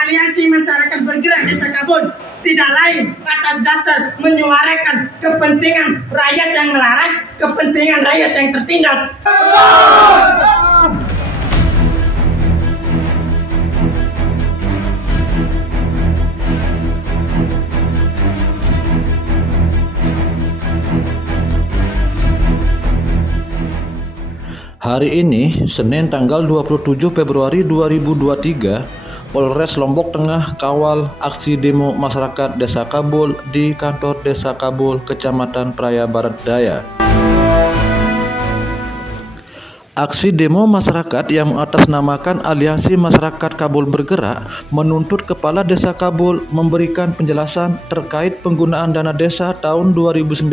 Aliansi Masyarakat Bergerak Desa Kabul tidak lain atas dasar menyuarakan kepentingan rakyat yang melarat, kepentingan rakyat yang tertindas. Hari ini, Senin tanggal 27 Februari 2023, Polres Lombok Tengah kawal aksi demo masyarakat Desa Kabul di kantor Desa Kabul, Kecamatan Praia Barat Daya. Aksi demo masyarakat yang mengatasnamakan Aliansi Masyarakat Kabul Bergerak menuntut Kepala Desa Kabul memberikan penjelasan terkait penggunaan dana desa tahun 2019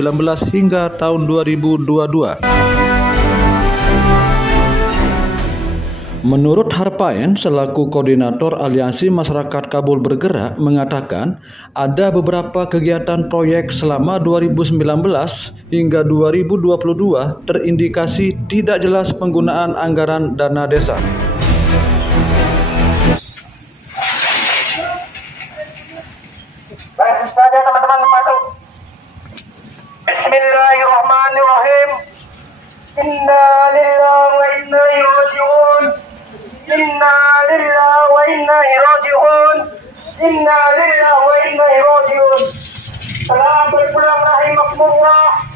hingga tahun 2022. Menurut Harpaen, selaku koordinator Aliansi Masyarakat Kabul Bergerak, mengatakan ada beberapa kegiatan proyek selama 2019 hingga 2022 terindikasi tidak jelas penggunaan anggaran dana desa. Langsung saja teman-teman masuk. Bismillahirrahmanirrahim. Inna lillahi wa inna ilaihi raji'un. Inna lillahi wa inna ilaihi raji'un. Inna lillahi wa inna ilaihi raji'un. Selamat berpulang rahimakumullah.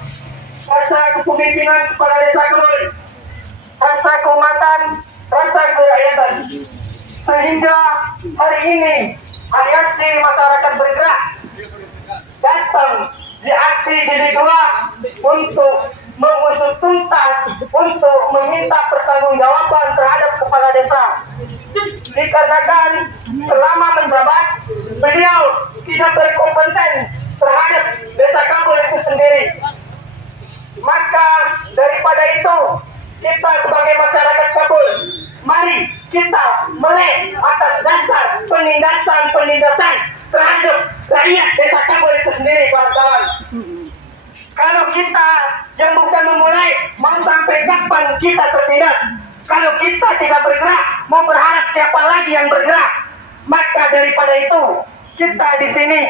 Rasa kepemimpinan Kepala Desa Kabul, rasa keumatan, rasa kerakyatan, sehingga hari ini Aliansi Masyarakat Bergerak datang di aksi jilid 2 untuk mengusut tuntas, untuk meminta pertanggungjawaban terhadap Kepala Desa. Dikarenakan selama menjabat, beliau tidak berkompeten terhadap Desa Kabul itu sendiri. Maka daripada itu, kita sebagai masyarakat Kabul, mari kita melek atas dasar penindasan terhadap rakyat Desa Kabul itu sendiri, kawan-kawan. Kalau kita yang bukan memulai, mau sampai kapan kita tertindas? Kalau kita tidak bergerak, mau berharap siapa lagi yang bergerak? Maka daripada itu, kita di sini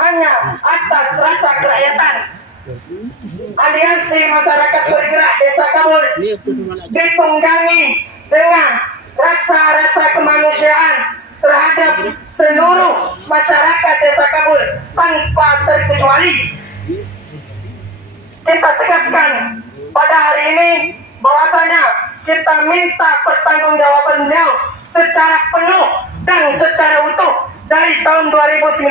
hanya atas rasa kerakyatan. Aliansi Masyarakat Bergerak Desa Kabul ditunggangi dengan rasa-rasa kemanusiaan terhadap seluruh masyarakat Desa Kabul tanpa terkecuali. Kita tegaskan pada hari ini bahwasanya kita minta pertanggungjawaban beliau secara penuh dan secara utuh dari tahun 2019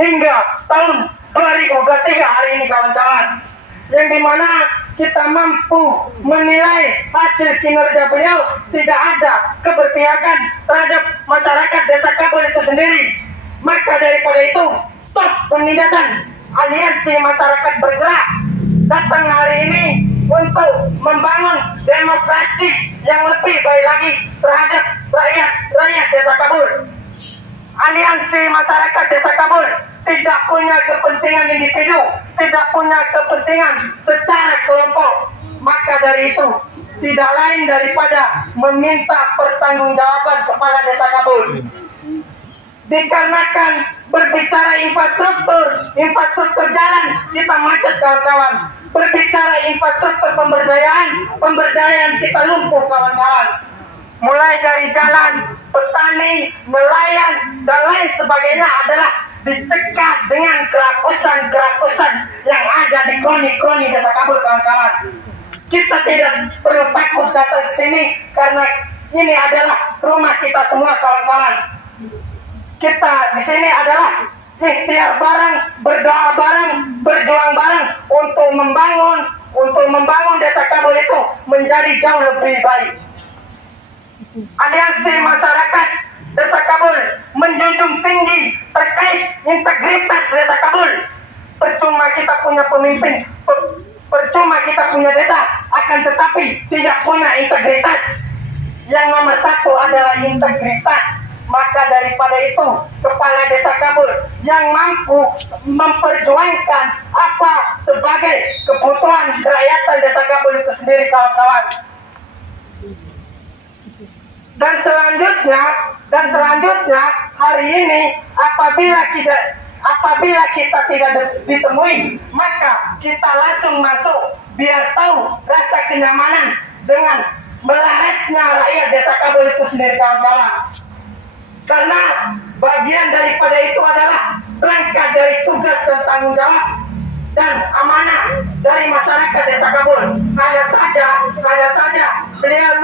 hingga tahun 2023 hari ini, kawan-kawan, yang dimana kita mampu menilai hasil kinerja beliau tidak ada keberpihakan terhadap masyarakat Desa Kabul itu sendiri. Maka daripada itu, stop penindasan. Aliansi Masyarakat Bergerak datang hari ini untuk membangun demokrasi yang lebih baik lagi terhadap rakyat Desa Kabul. Aliansi Masyarakat Desa Kabul tidak punya kepentingan individu, tidak punya kepentingan secara kelompok. Maka dari itu, tidak lain daripada meminta pertanggungjawaban Kepala Desa Kabul. Dikarenakan berbicara infrastruktur jalan, kita macet, kawan-kawan. Berbicara infrastruktur pemberdayaan kita lumpuh, kawan-kawan. Mulai dari jalan, petani, nelayan, dan lain sebagainya adalah dicegah dengan kerakusan yang ada di kroni Desa Kabul, kawan-kawan. Kita tidak perlu takut datang ke sini karena ini adalah rumah kita semua, kawan-kawan. Kita di sini adalah ikhtiar bareng, berdoa bareng, berjuang bareng untuk membangun Desa Kabul itu menjadi jauh lebih baik. Aliansi Masyarakat Desa Kabul menjunjung tinggi terkait integritas Desa Kabul. Percuma kita punya pemimpin, percuma kita punya desa, akan tetapi tidak punya integritas. Yang nomor satu adalah integritas. Maka daripada itu, Kepala Desa Kabul yang mampu memperjuangkan apa sebagai kebutuhan kerakyatan Desa Kabul itu sendiri, kawan-kawan. Dan selanjutnya hari ini apabila kita tidak ditemui, maka kita langsung masuk biar tahu rasa kenyamanan dengan melaratnya rakyat Desa Kabul itu sendiri, kawan-kawan. Karena bagian daripada itu adalah rangka dari tugas dan tanggung jawab dan amanah dari masyarakat Desa Kabul. Hanya saja beliau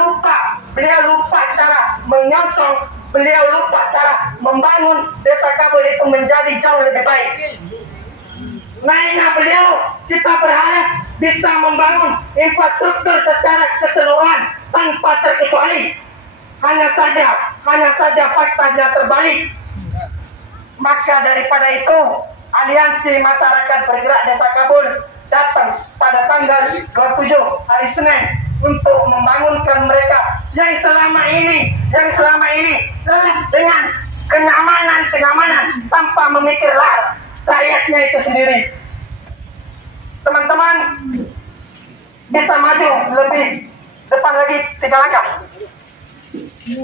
lupa cara menyongsong, beliau lupa cara membangun Desa Kabul itu menjadi jauh lebih baik. Naiknya beliau, kita berharap bisa membangun infrastruktur secara keseluruhan tanpa terkecuali. Hanya saja faktanya terbalik. Maka daripada itu, Aliansi Masyarakat Bergerak Desa Kabul datang pada tanggal 27 hari Senin untuk membangunkan mereka yang selama ini dengan kenyamanan tanpa memikir rakyatnya itu sendiri. Teman-teman bisa maju lebih depan lagi 3 langkah. Yang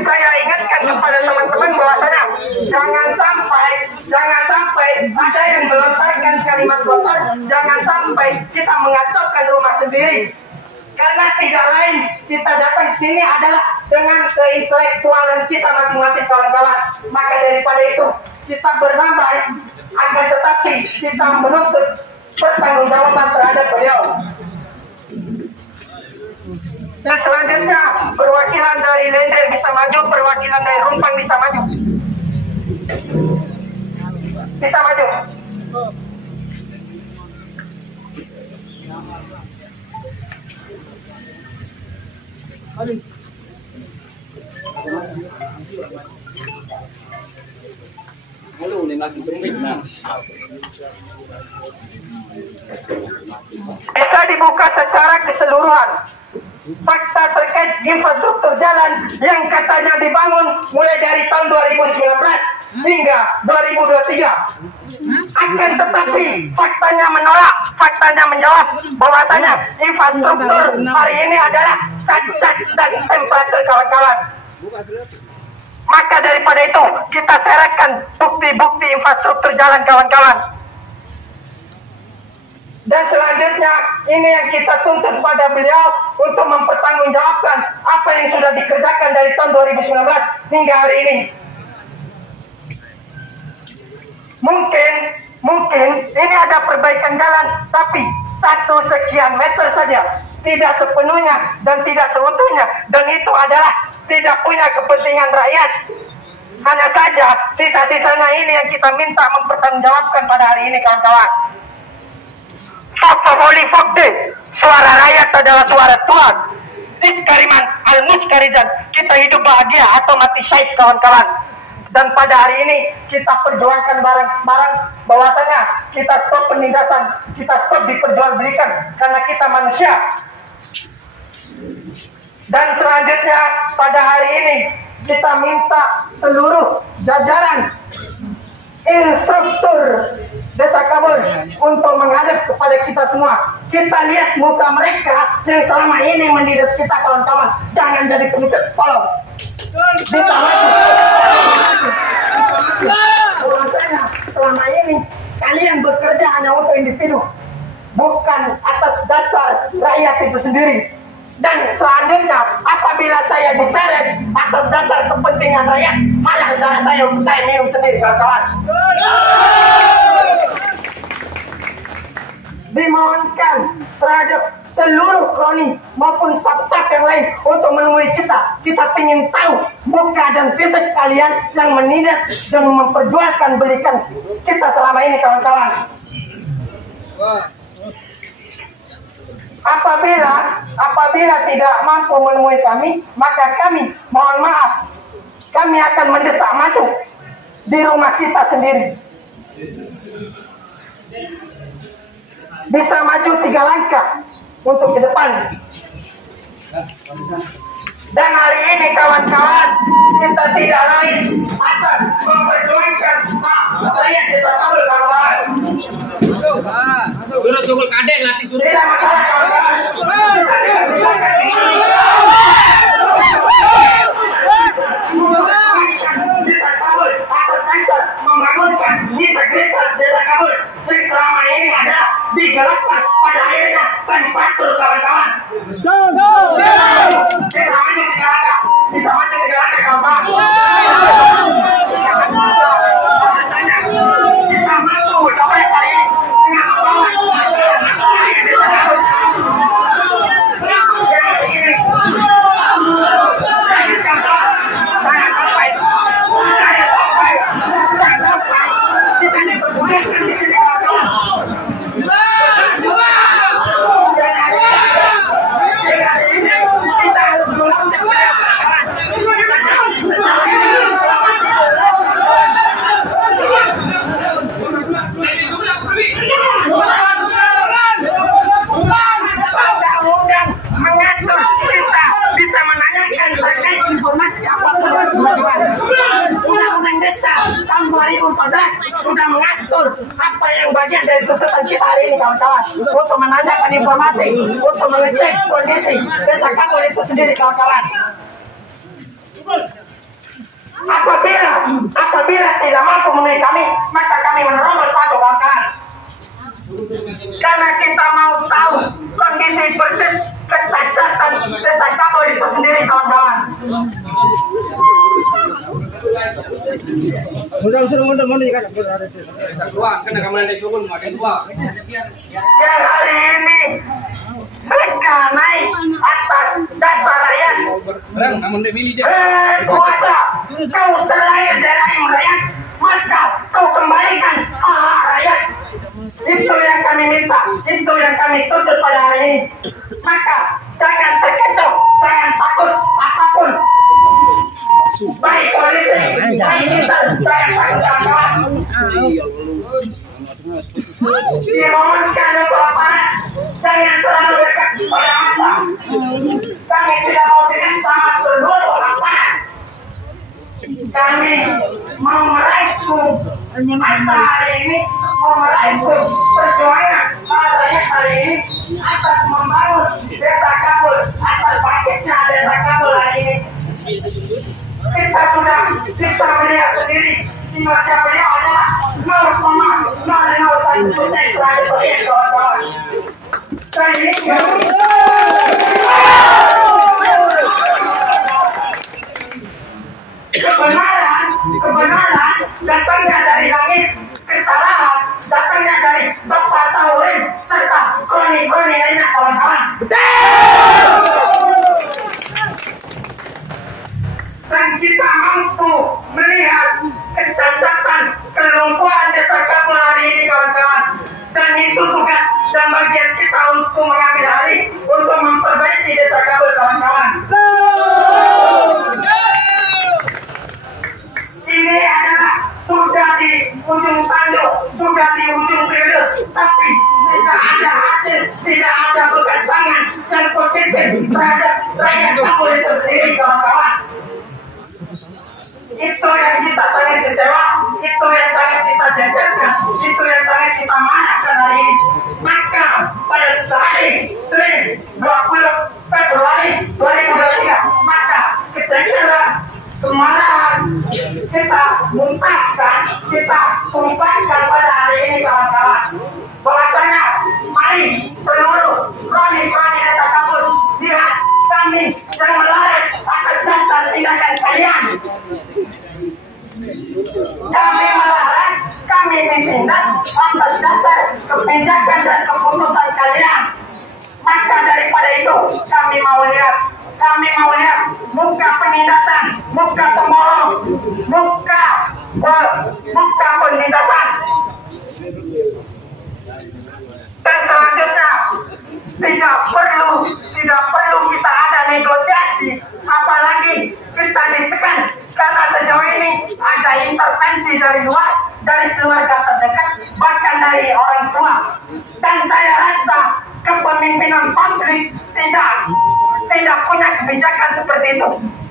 saya ingatkan kepada teman-teman bahwasanya jangan sampai ada yang melontarkan kalimat kotor, jangan sampai kita mengacaukan rumah sendiri. Karena tidak lain kita datang ke sini adalah dengan keintelektualan kita masing-masing, kawan-kawan. Maka daripada itu kita bernambah, akan tetapi kita menuntut pertanggungjawaban terhadap beliau. Dan selanjutnya perwakilan dari Lender bisa maju, perwakilan dari Rumpang bisa maju. Bisa maju. Bisa dibuka secara keseluruhan fakta terkait infrastruktur jalan yang katanya dibangun mulai dari tahun 2019 hingga 2023. Akan tetapi faktanya menolak, faktanya menjawab bahwasanya infrastruktur hari ini adalah cat dan temperatur, kawan-kawan. Maka daripada itu kita serahkan bukti-bukti infrastruktur jalan, kawan-kawan. Dan selanjutnya ini yang kita tuntut pada beliau untuk mempertanggungjawabkan apa yang sudah dikerjakan dari tahun 2019 hingga hari ini. Mungkin ini ada perbaikan jalan, tapi 1 sekian meter saja, tidak sepenuhnya dan tidak seutuhnya, dan itu adalah tidak punya kepentingan rakyat. Hanya saja sisa-sisanya ini yang kita minta mempertanggungjawabkan pada hari ini, kawan-kawan. Fakta fakta, suara rakyat adalah suara Tuhan. Niskariman al-muskarizan, kita hidup bahagia atau mati syahid, kawan-kawan. Dan pada hari ini kita perjuangkan barang-barang bahwasanya kita stop penindasan, kita stop diperjualbelikan karena kita manusia. Dan selanjutnya pada hari ini kita minta seluruh jajaran instruktur Desa Kabul untuk menghadap kepada kita semua. Kita lihat muka mereka yang selama ini mendidik kita, kawan-kawan. Jangan jadi pengecut, tolong. Bisa maju. Bahwasanya selama ini kalian bekerja hanya untuk individu, bukan atas dasar rakyat itu sendiri. Dan selanjutnya apabila saya diseret atas dasar kepentingan rakyat, malah darah saya minum sendiri, kawan-kawan. Dimohonkan terhadap seluruh kroni maupun staf-staf yang lain untuk menemui kita. Kita ingin tahu muka dan fisik kalian yang menindas dan memperjualkan belikan kita selama ini, kawan-kawan. Apabila tidak mampu menemui kami, maka kami mohon maaf, kami akan mendesak masuk di rumah kita sendiri. Bisa maju 3 langkah untuk ke depan. Dan hari ini, kawan-kawan, kita tidak lain akan memperjuangkan rakyat Desa Kabul, kawan-kawan. Suruh sungguh kadek lah si suruh. Tidak masalah kawan-kawan. Desa Kabul atas dasar membangunkan integritas Desa Kabul yang selama ini ada digelapkan pada akhirnya tanpatur kawan-kawan. Bisa maju di Gelangga kawan-kawan. Kita mampu capai hari ini dengan membawa Undang-Undang Desa tahun 2014 sudah mengatur apa yang bagian dari tuntutan kita hari ini kawan-kawan, untuk menanyakan informasi, untuk mengecek kondisi Desa Kabul itu sendiri kawan-kawan. Apabila tidak mampu memenuhi kami, maka kami menerobos padu kawan-kawan. Karena kita mau tahu kondisi persis kesehatan Desa Kabul itu sendiri kawan-kawan. Yang hari ini mereka naik atas dasar rakyat. Kuasa, kau terlahir dari rakyat, maka kau kembalikan hak rakyat. Itu yang kami minta, itu yang kami tuntut pada hari ini. Maka jangan terkecoh, jangan takut apapun. Baik polisi, baik kita, jangan takut kawan-kawan. Dimohonkan untuk aparat, jangan terlalu dekat pada masa. Kami tidak mau dekat sama seluruh aparat. Kami mau merangkum masa hari ini, mau merangkum perjuangan rakyat hari ini atas membangun Desa Kabul, atas bangkitnya Desa Kabul hari ini. Kita sudah bisa melihat sendiri kinerja beliau adalah 0,001% terhadap kawan-kawan. Sehingga kebenaran datangnya dari langit, kesalahan datangnya dari Bapak Saurin serta kroni-kroni lainnya kawan-kawan. Dan kita mampu melihat kecacatan, kelumpuhan Desa Kabul hari ini kawan-kawan. Dan itu tugas dan bagian kita untuk mengambil alih, untuk memperbaiki Desa Kabul kawan-kawan. Ini adalah sudah di ujung tanduk, sudah di ujung periode, tapi tidak ada hasil, tidak ada bekas tangan dan positif terhadap rakyat Kabul itu sendiri kawan-kawan. Itu yang kita sangat kecewa, itu yang sangat kita jelaskan, itu yang sangat kita marahkan hari ini. Maka pada hari Senin 20 Februari 2023, maka kejadian kemarahan kita muntahkan, kita tumpahkan pada hari ini kawan-kawan. Bahwasanya mari seluruh kroni-kroni Desa Kabul, lihat kami yang melarang atas dasar tindakan kalian. Kami melarang, kami menindak atas dasar kebijakan dan keputusan kalian. Maka daripada itu kami mau lihat muka penindasan, muka pembohong, muka penindasan. Dan selanjutnya tidak perlu kita ada negosiasi, apalagi kita ditekan karena sejauh ini ada intervensi dari luar, dari keluarga terdekat, bahkan dari orang tua. Dan saya rasa kepemimpinan publik tidak punya kebijakan seperti itu.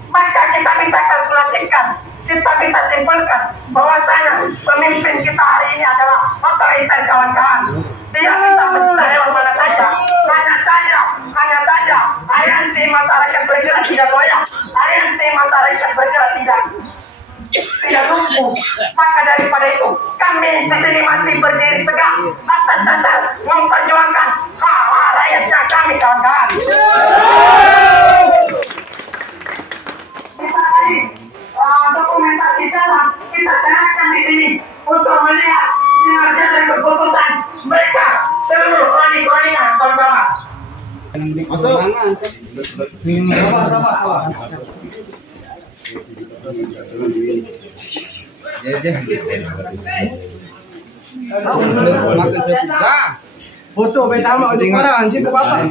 Maka kita bisa kalkulasikan kita bisa simpulkan bahwasanya pemimpin kita hari ini adalah otoriter kawan-kawan. Dia bisa menentang lewat mana saja. Hanya saja aliansi masyarakat bergerak tidak goyah, aliansi masyarakat bergerak tidak lumpuh. Maka daripada itu kami di sini masih berdiri tegak atas dasar memperjuangkan hak rakyatnya kami, kawan-kawan. Bisa tadi dokumentasi jalan kita serahkan di sini untuk melihat kinerja dan keputusan mereka seluruh kroni-kroninya, kawan-kawan. Masuk. Foto pertama di mana anjing ke bapak?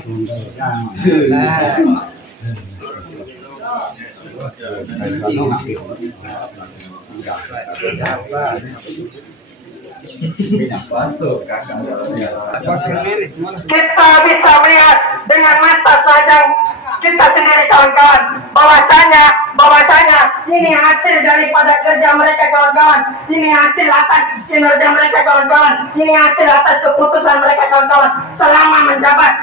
Kita bisa melihat dengan mata telanjang kita sendiri, kawan-kawan, bahwasanya ini hasil daripada kerja mereka, kawan-kawan. Ini hasil atas kinerja mereka, kawan-kawan. Ini hasil atas keputusan mereka, kawan-kawan, selama menjabat.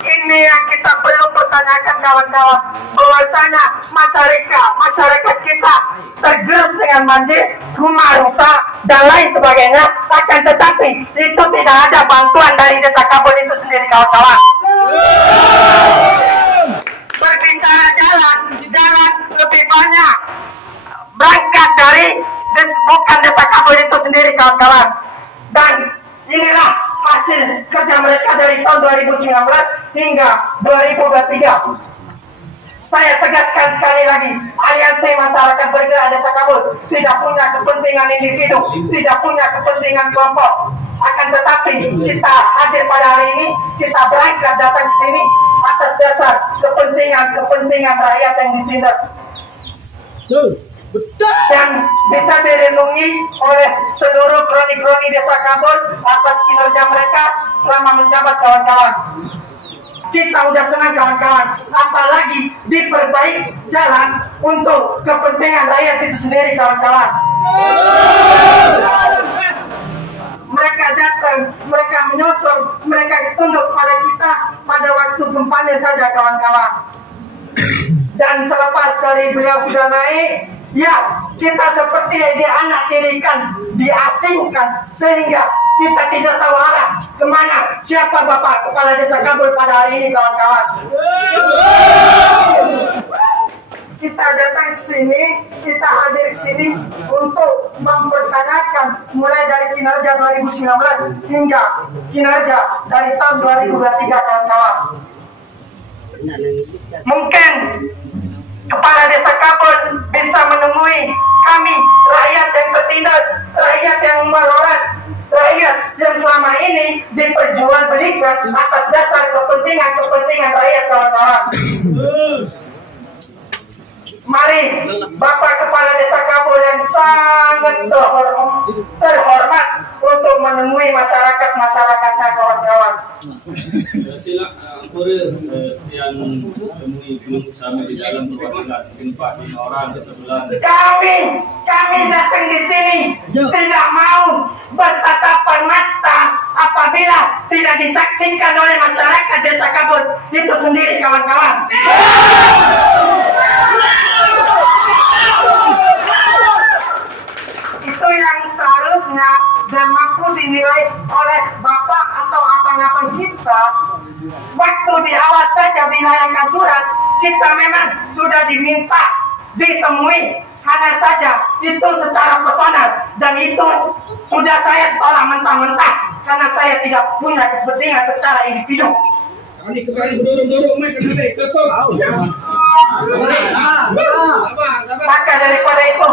Ini yang kita perlu pertanyakan, kawan-kawan, bahwasanya masyarakat kita tergerus dengan banjir, rumah rusak dan lain sebagainya. Akan tetapi itu tidak ada bantuan dari Desa Kabul itu sendiri, kawan-kawan. Berbicara jalan lebih banyak berangkat dari bukan Desa Kabul itu sendiri, kawan-kawan. Dan inilah hasil kerja mereka dari tahun 2019 hingga 2023. Saya tegaskan sekali lagi, aliansi masyarakat bergerak Desa Kabul tidak punya kepentingan individu, tidak punya kepentingan kelompok. Akan tetapi kita hadir pada hari ini, kita berangkat datang ke sini atas dasar kepentingan rakyat yang ditindas. Yang bisa dilindungi oleh seluruh kroni-kroni Desa Kabul atas kinerja mereka selama menjabat, kawan-kawan. Kita udah senang, kawan-kawan, apalagi diperbaiki jalan untuk kepentingan rakyat itu sendiri, kawan-kawan. Mereka datang, mereka menyosong, mereka tunduk pada kita pada waktu gempanya saja, kawan-kawan. Dan selepas dari beliau sudah naik, ya, kita seperti dianaktirikan, diasingkan, sehingga kita tidak tahu arah kemana, siapa Bapak Kepala Desa Kabul pada hari ini, kawan-kawan. Kita datang ke sini, kita hadir ke sini untuk mempertanyakan mulai dari kinerja 2019 hingga kinerja dari tahun 2023, kawan-kawan. Mungkin Kepala Desa Kabul bisa menemui kami, rakyat yang tertindas, rakyat yang melarat, rakyat yang selama ini diperjualbelikan atas dasar kepentingan rakyat, kawan-kawan. Mari Bapak Kepala Desa Kabul yang sangat terhormat untuk menemui masyarakatnya, kawan-kawan. Sila Pura yang temui belum bersama di dalam perwakilan gempa 5 orang setelah Kami datang di sini tidak mau bertatapan mata apabila tidak disaksikan oleh masyarakat Desa Kabul itu sendiri, kawan-kawan. Itu yang seharusnya dan mampu dinilai oleh Bapak atau abang-abang kita. Waktu di awal saja dilayangkan surat, kita memang sudah diminta ditemui, hanya saja itu secara personal, dan itu sudah saya tolak mentah-mentah karena saya tidak punya kepentingan secara individu. Ini kembali dorong-dorong mereka nanti ketok. Maka daripada itu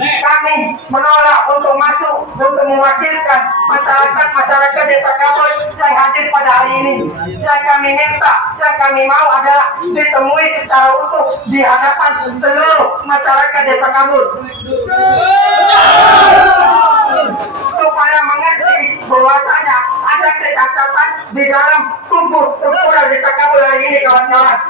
kami menolak untuk masuk untuk mewakilkan masyarakat Desa Kabul yang hadir pada hari ini. Yang kami minta, yang kami mau adalah ditemui secara utuh di hadapan seluruh masyarakat Desa Kabul supaya mengerti bahwasanya ada kecacatan di dalam tubuh struktural Desa Kabul hari ini, kawan-kawan.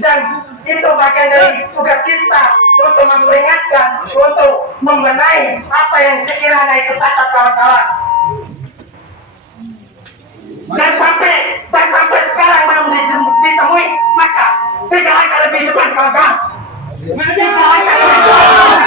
Dan itu bagian dari tugas kita untuk memperingatkan, untuk membenahi apa yang sekiranya itu cacat, kawan-kawan. Dan sampai sekarang belum ditemui, maka 3 langkah lebih depan, kawan-kawan. 3 langkah lebih depan.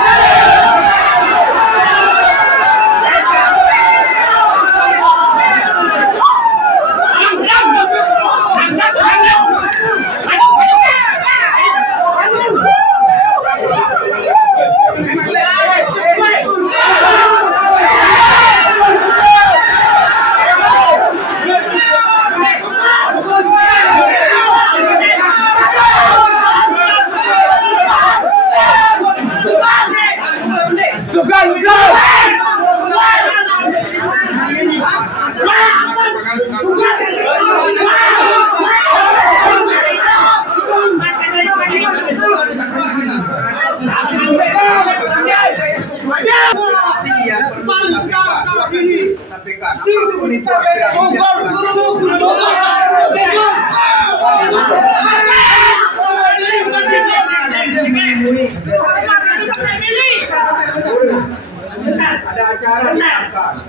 Ada acara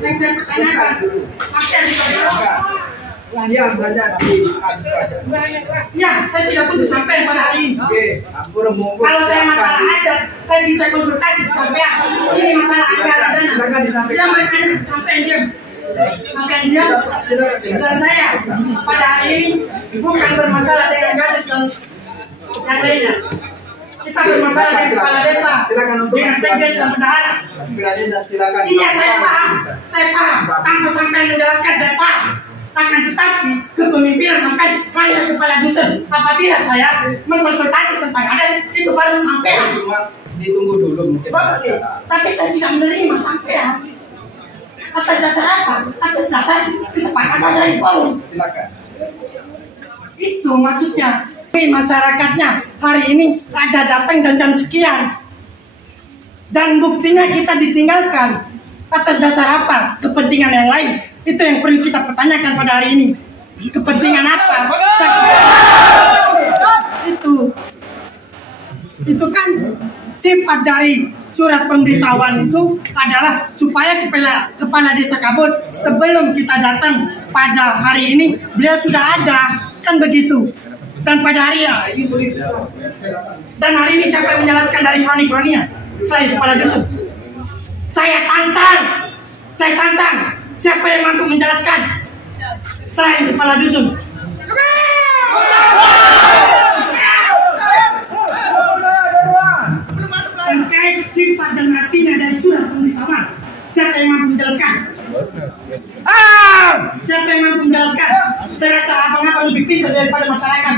yang saya pertanyakan yang belajar di ya, saya tidak butuh sampai pada hari ini. Kalau saya masalah adat, saya bisa konsultasi sampai ini masalah adat dan yang mereka sampai diam. Dan saya pada hari ini bukan bermasalah dengan gadis dan yang lainnya. Kita bermasalah dengan kepala desa, dengan sekdes dan bendahara. Iya, saya paham. Tanpa sampai menjelaskan, saya paham. Akan tetapi kepemimpinan sampai pada kepala dusun. Apabila saya mengkonsultasi tentang adat, itu baru sampai. Ditunggu dulu mungkin. Oke, tapi saya tidak menerima sampai. Atas dasar apa? Atas dasar kesepakatan dari forum. Silakan. Itu maksudnya. Masyarakatnya hari ini ada datang dan jam sekian. Dan buktinya kita ditinggalkan. Atas dasar apa? Kepentingan yang lain. Itu yang perlu kita pertanyakan pada hari ini. Kepentingan apa? Itu kan sifat dari surat pemberitahuan itu adalah supaya kepala desa Kabul sebelum kita datang pada hari ini beliau sudah ada, kan begitu. Dan pada hari ini siapa yang menjelaskan dari kroni-kroninya? Selain kepala dusun. Saya tantang. Siapa yang mampu menjelaskan? Selain kepala dusun. Terkait sifat dan artinya dari surat pemberitahuan, siapa yang mampu menjelaskan? Siapa yang mampu menjelaskan? Saya rasa abang-abang lebih pintar daripada masyarakat.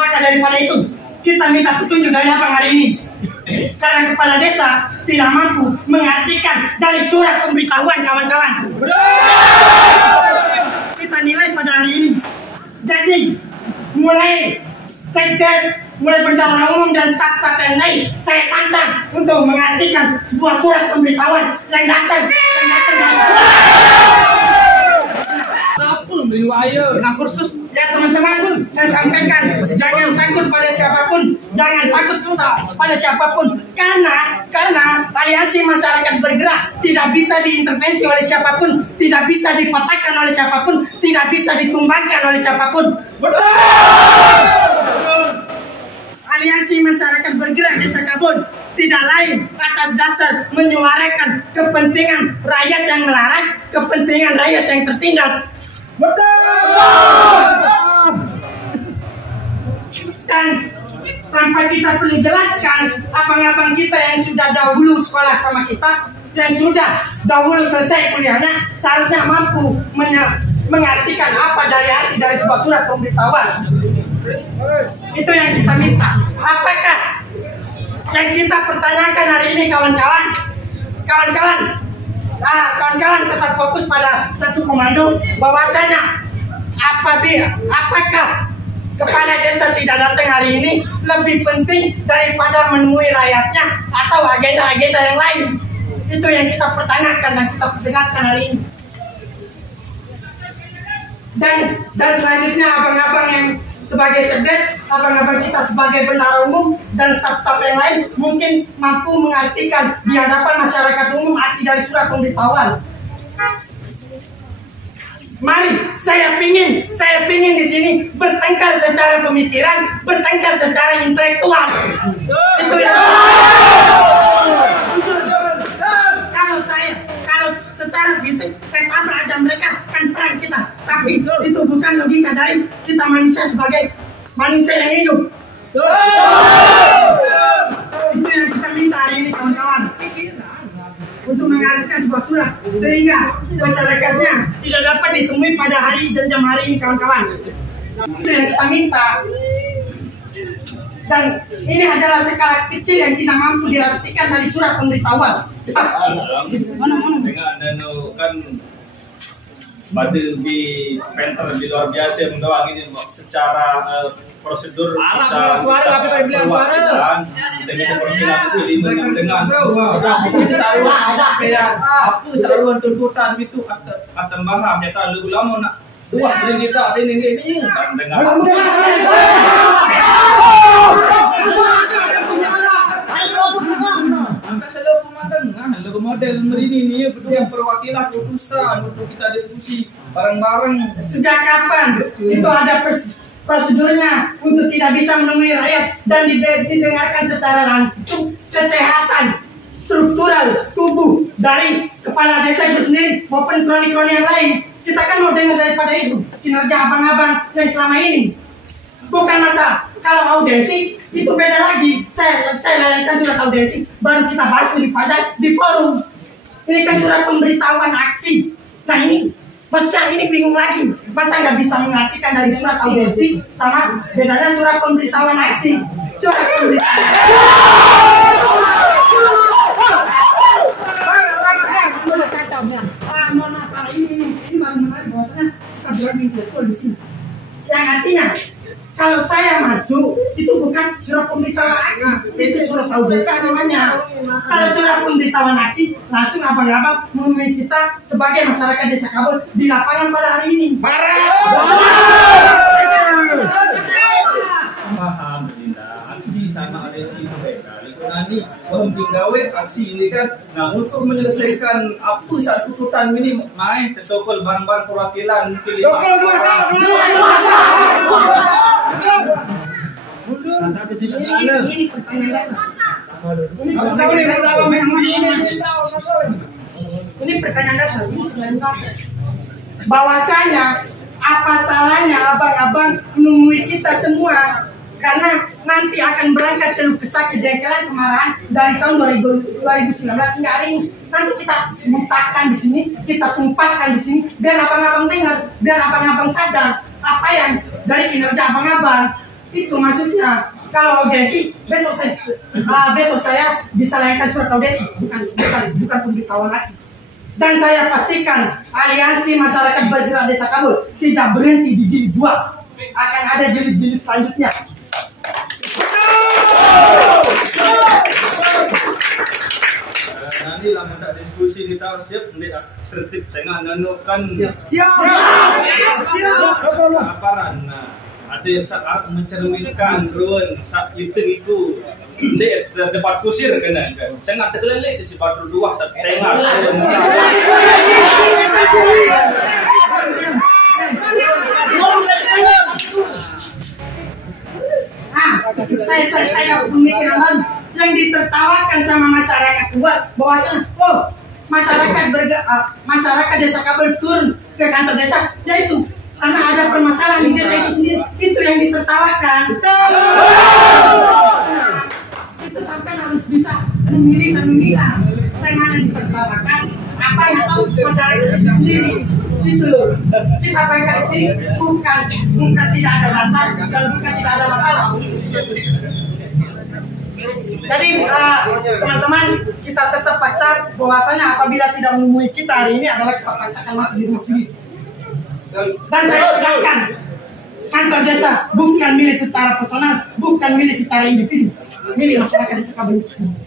Maka daripada itu, kita minta petunjuk dari abang hari ini. Karena kepala desa tidak mampu mengartikan dari surat pemberitahuan, kawan-kawan. Kita nilai pada hari ini. Jadi, mulai sekdes, mulai bendahara umum dan staf-staf yang lain, saya tantang untuk mengartikan sebuah surat pemberitahuan yang datang dari kursus. Ya teman-teman, saya sampaikan, jangan takut pada siapapun, jangan takut pada siapapun, karena aliansi masyarakat bergerak tidak bisa diintervensi oleh siapapun, tidak bisa dipatahkan oleh siapapun, tidak bisa ditumbangkan oleh siapapun. Aliansi masyarakat bergerak Desa Kabul tidak lain atas dasar menyuarakan kepentingan rakyat yang melarat, kepentingan rakyat yang tertindas. Dan tanpa kita perlu jelaskan, abang-abang kita yang sudah dahulu sekolah sama kita, yang sudah dahulu selesai kuliahnya, seharusnya mampu mengartikan apa dari arti dari sebuah surat pemberitahuan. Itu yang kita minta. Apakah yang kita pertanyakan hari ini, kawan-kawan? Kawan-kawan tetap fokus pada satu komando, bahwasanya apakah kepala desa tidak datang hari ini lebih penting daripada menemui rakyatnya atau agenda-agenda yang lain? Itu yang kita pertanyakan dan kita tegaskan hari ini. Dan selanjutnya abang-abang yang sebagai sekdes, abang-abang kita sebagai bendahara umum dan staf-staf yang lain mungkin mampu mengartikan di hadapan masyarakat umum arti dari surat pemberitahuan. Mari, saya pingin di sini bertengkar secara pemikiran, bertengkar secara intelektual. Itu ya. Kalau secara fisik saya tabrak aja mereka, kan perang kita. Tapi itu bukan logika dari kita manusia sebagai manusia yang hidup. Itu yang kita minta hari ini, kawan-kawan. Untuk mengarahkan sebuah surat sehingga masyarakatnya tidak dapat ditemui pada hari dan jam hari ini, kawan-kawan. Itu yang kita minta. Dan ini adalah skala kecil yang tidak mampu diartikan dari surat pemberitahuan. Kan pada di penter di luar biasa mendoang ini secara prosedur kita perwakilan dengan perwakilan itu dengan ini apa saruan tuntutan itu kata bahas kita lebih lama nak dua kita ini kan dengan lagu model ini berdua perwakilan putusan untuk kita diskusi bareng-bareng. Sejak kapan itu ada prosedurnya untuk tidak bisa menemui rakyat dan didengarkan secara langsung kesehatan struktural tubuh dari kepala desa itu sendiri maupun kroni-kroni yang lain. Kita kan mau dengar daripada itu kinerja abang-abang yang selama ini. Bukan masalah. Kalau audiensi itu beda lagi. Saya layankan surat audiensi, baru kita bahas lebih panjang di forum. Ini kan surat pemberitahuan aksi. Nah ini, maksudnya ini bingung lagi. Masa nggak bisa mengartikan dari surat audiensi sama bedanya surat pemberitahuan aksi. Surat pemberitahuan. Mohon maaf, ini baru menarik bahwasanya kita berani betul di sini. Yang artinya kalau saya masuk itu bukan surat pemberitahuan aksi, itu surat audiensi namanya. Kalau surat pemberitahuan aksi langsung abang-abang menemui kita sebagai masyarakat desa Kabul di lapangan pada hari ini. Paham, Dinda. Aksi sama audiensi itu beda. Nanti orang tinggawe aksi ini kan, nah untuk menyelesaikan apa satu tuntutan ini main tertokol barang-barang perwakilan mungkin 5 Ini pertanyaan dasar. Ini pertanyaan dasar. Bahwasanya apa salahnya abang-abang menemui kita semua? Karena nanti akan berangkat keluh kesah kejengkelan kemarahan dari tahun 2019 hingga hari ini. Nanti kita muntahkan di sini, kita tumpahkan di sini, biar abang-abang dengar, biar abang-abang sadar apa yang dari kinerja abang-abang. Itu maksudnya. Kalau audiensi besok saya bisa layangkan surat audiensi, bukan pemberitahuan aksi. Dan saya pastikan aliansi masyarakat bergerak desa Kabul tidak berhenti di jilid 2, akan ada jilid-jilid selanjutnya. Nanti lama tak diskusi di tahun siap nanti tertib saya nganukan Siap. laparan. Nah, ada saat mencerminkan ruang saat itu di depan kusir kena kan. Saya nggak terkelelek di si Badru 2 saat tengah. Saya pemikiran yang ditertawakan sama masyarakat luar bahwasanya masyarakat desa Kabul turun ke kantor desa, yaitu karena ada permasalahan di desa itu sendiri. Itu yang ditertawakan. Itu sampai harus bisa memilih dan memilah mana yang ditertawakan, apa yang tahu masyarakat itu sendiri. Gitu loh. Kita bangga di sini bukan tidak ada dasar dan bukan tidak ada masalah. Jadi teman-teman, kita tetap paksa bahwasanya apabila tidak menemui kita hari ini adalah kita paksakan masuk di rumah sendiri. Dan saya tegaskan, kantor desa bukan milik secara personal, bukan milik secara individu, milik masyarakat desa Kabul itu sendiri.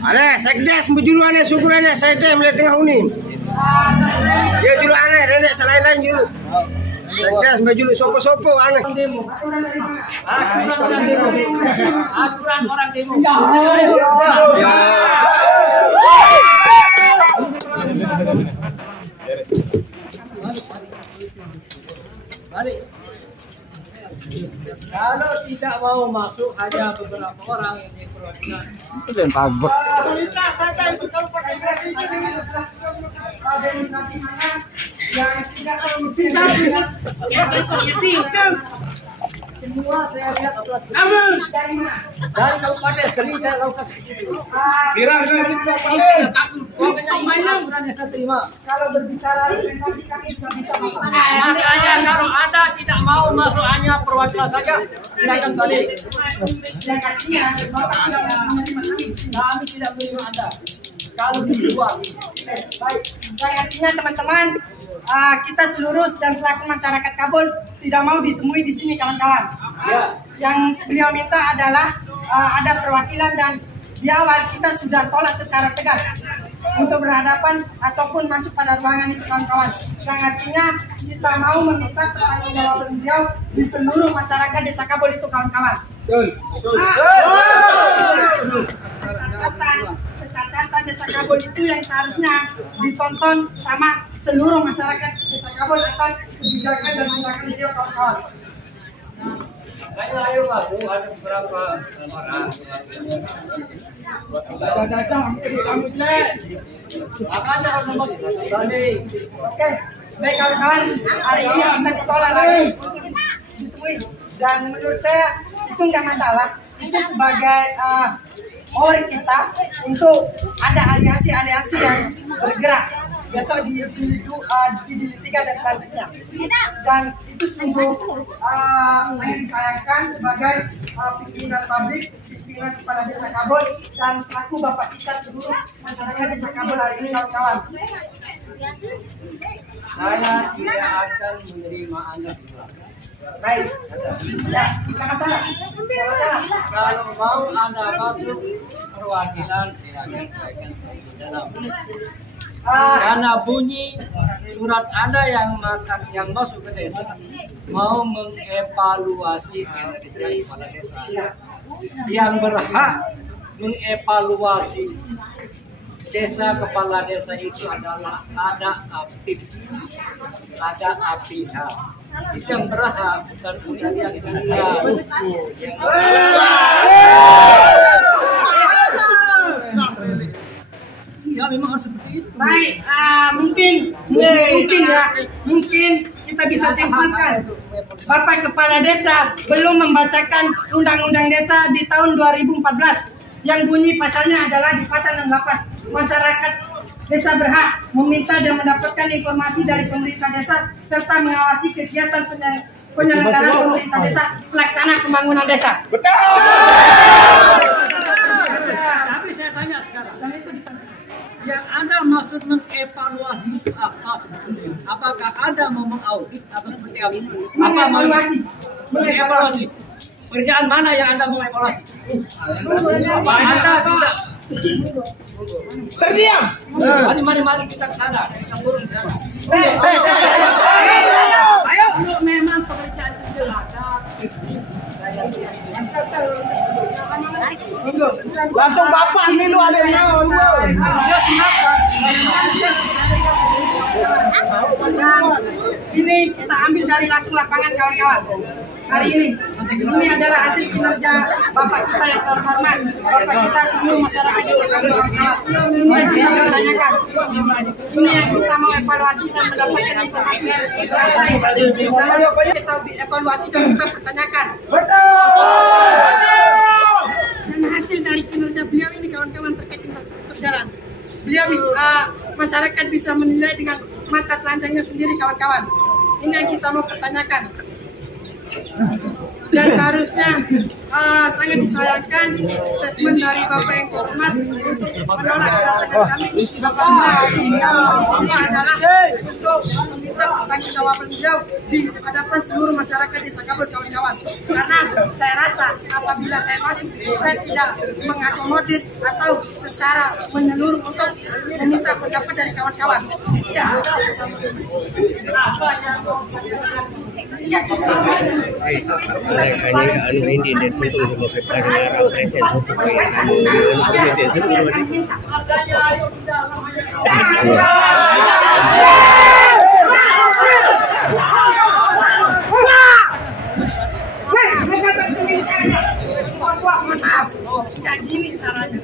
Aneh, sekdes bujulu aneh syukur aneh sekdes melihat tengah uni. Dia julu aneh, nenek selain julu. Sekdes bujulu sopo-sopo aneh. Aturan orang demo. Kalau tidak mau masuk hanya beberapa orang yang diperwakilan. Dan pabrik. Minta saja itu kalau pakai demonstrasi mana yang tidak pintar yang semua saya lihat namun dari mana? Dari Kabupaten Seri saya lakukan kira-kira saya terima. Kalau berbicara representasi kami tidak bisa makanya kalau Anda tidak mau masuk hanya perwakilan saja silakan balik. Yang artinya Bapak tidak menerima kami tidak menerima Anda. Kalau keluar baik. Yang artinya teman-teman kita seluruh dan selaku masyarakat Kabul tidak mau ditemui di sini kawan-kawan. Ya. Yang beliau minta adalah ada perwakilan dan di awal kita sudah tolak secara tegas untuk berhadapan ataupun masuk pada ruangan itu kawan-kawan. Yang artinya kita mau meminta pertanggungjawaban beliau di seluruh masyarakat desa Kabul itu kawan-kawan. Kecacatan desa Kabul itu yang seharusnya ditonton sama seluruh masyarakat desa Kabul atas kebijakan dan tindakan beliau kawan-kawan. Ayo masuk, ada beberapa orang. Oke, baik kawan-kawan, hari ini kita ditolak lagi ditemui dan menurut saya itu nggak masalah. Itu sebagai oleh kita untuk ada aliansi-aliansi yang bergerak besok di 3 dan selanjutnya. Dan itu sungguh saya disayangkan sebagai pimpinan publik, pimpinan kepala desa Kabul dan selaku bapak kita seluruh masyarakat desa Kabul hari ini kawan-kawan. Saya tidak akan menerima Anda semua. Baik, ya, tidak masalah. Kalau mau Anda masuk perwakilan, silakan saya akan di dalam. Karena bunyi surat Anda yang masuk ke desa mau mengevaluasi kinerja kepala desa. Yang berhak mengevaluasi desa kepala desa itu adalah ada APIH. Itu yang berhak, bukan urusan yang ya memang harus seperti itu. Baik, mungkin kita bisa simpulkan Bapak Kepala Desa belum membacakan Undang-Undang Desa di tahun 2014 yang bunyi pasalnya adalah di pasal 68. Masyarakat desa berhak meminta dan mendapatkan informasi dari pemerintah desa serta mengawasi kegiatan penyelenggaraan pemerintah desa pelaksana pembangunan desa. Betul. Tapi saya tanya sekarang, yang Anda maksud mengevaluasi itu apa sebetulnya? Apakah Anda mau mengaudit atau seperti apa? Mengevaluasi. Pekerjaan mana yang Anda mau evaluasi? Apa Anda tidak? Berdiam. Mari kita ke sana. Kita turun ke sana. Ayo. Memang pekerjaan itu jelas. Langsung bapak milu adanya. Ini kita ambil dari langsung lapangan kawan-kawan. Hari ini adalah hasil kinerja Bapak kita yang terhormat, Bapak kita seluruh masyarakat desa Kabul kawan-kawan. Ini yang kita pertanyakan. Ini yang kita mau evaluasi dan mendapatkan informasi terakhir. Kalau kita evaluasi dan kita pertanyakan. Dan hasil dari kinerja beliau ini kawan-kawan terkait infrastruktur jalan. Beliau bisa, masyarakat bisa menilai dengan mata telanjangnya sendiri, kawan-kawan. Ini yang kita mau pertanyakan. Dan seharusnya sangat disayangkan statement dari Bapak yang terhormat menolak kedatangan kami di sini adalah untuk meminta pertanggungjawaban beliau di hadapan seluruh masyarakat Desa Kabul, kawan-kawan. Karena saya rasa apabila saya masuk, saya tidak mengakomodir atau secara menyeluruh untuk meminta pendapat dari kawan-kawan. Ya. Ini dan untuk sebagai pendengar present untuk maaf, tidak gini caranya.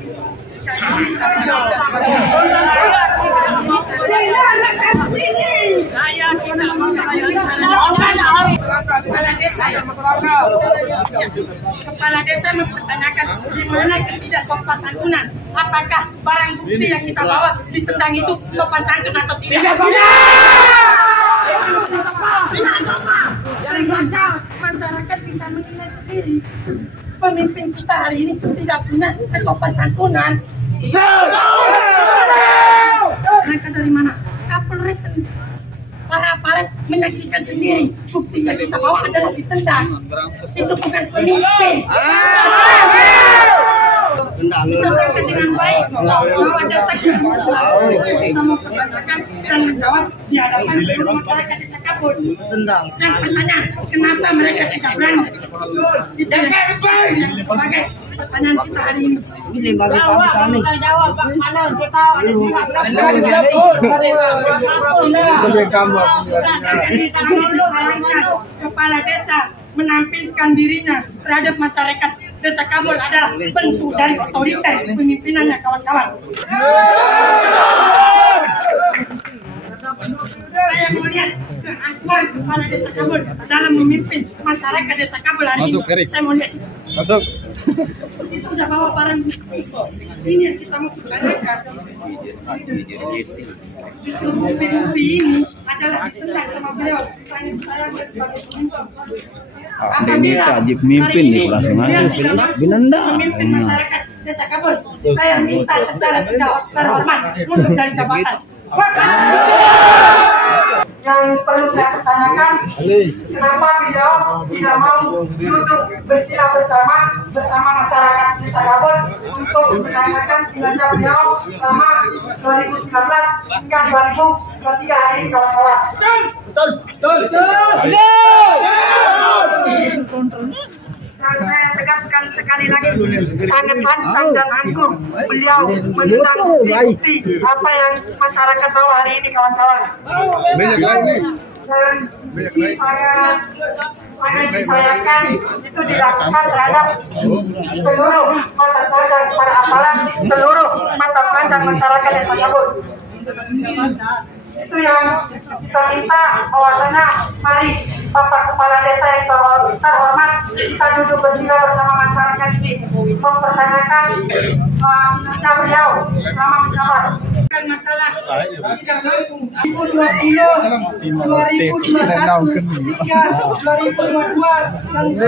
Kepala desa mempertanyakan di mana ketidaksopan santunan. Apakah barang bukti yang kita bawa ditendang itu sopan santun atau tidak? Maka masyarakat bisa menilai sendiri. Pemimpin kita hari ini tidak punya kesopan santunan. Mereka dari mana? Kapolres, para aparat menyaksikan sendiri. Bukti yang kita bawa adalah ditendang. Itu bukan pemimpin. Kita berangkat dengan baik, bawa data keseluruhan. Kita mau pertanyakan dan menjawab di hadapan seluruh masyarakat Desa Kabul. Dan pertanyaan, kenapa mereka tidak berani? Tidak sebagai pertanyaan kita hari ini. Kepala desa menampilkan dirinya terhadap masyarakat Desa Kabul adalah bentuk dari otoriter pemimpinannya, kawan-kawan. Saya melihat keangkuhan kepala Desa Kabul dalam memimpin masyarakat Desa Kabul hari ini. Saya mau lihat itu. Masuk. Itu udah bawa barang bukti kok. Ini yang kita mau pertanyakan. Justru bukti-bukti ini adalah ditendang sama beliau. Saya sebagai pemimpin. Apabila wajib mimpin nih langsung aja memimpin masyarakat Desa Kabul, saya minta secara terhormat mundur dari jabatan. Yang perlu saya pertanyakan, kenapa beliau tidak mau duduk bersila bersama masyarakat Desa Kabul untuk menanyakan kinerja beliau selama 2019 hingga 2023 hari ini, kawan-kawan. Dan saya tegaskan sekali lagi, sangat lantang dan angkuh beliau menentang bukti apa yang masyarakat bawa hari ini, kawan-kawan. Dan saya sangat disayangkan itu dilakukan terhadap seluruh mata telanjang para aparat, seluruh mata telanjang masyarakat Desa Kabul. Itu yang kita minta, bahwasanya mari Bapak Kepala Desa yang terhormat, kita duduk bersila bersama masyarakat di sini mempertanyakan kinerja beliau selama menjabat. Bukan masalah tidak mampu 2020, 2021, 2022, nanti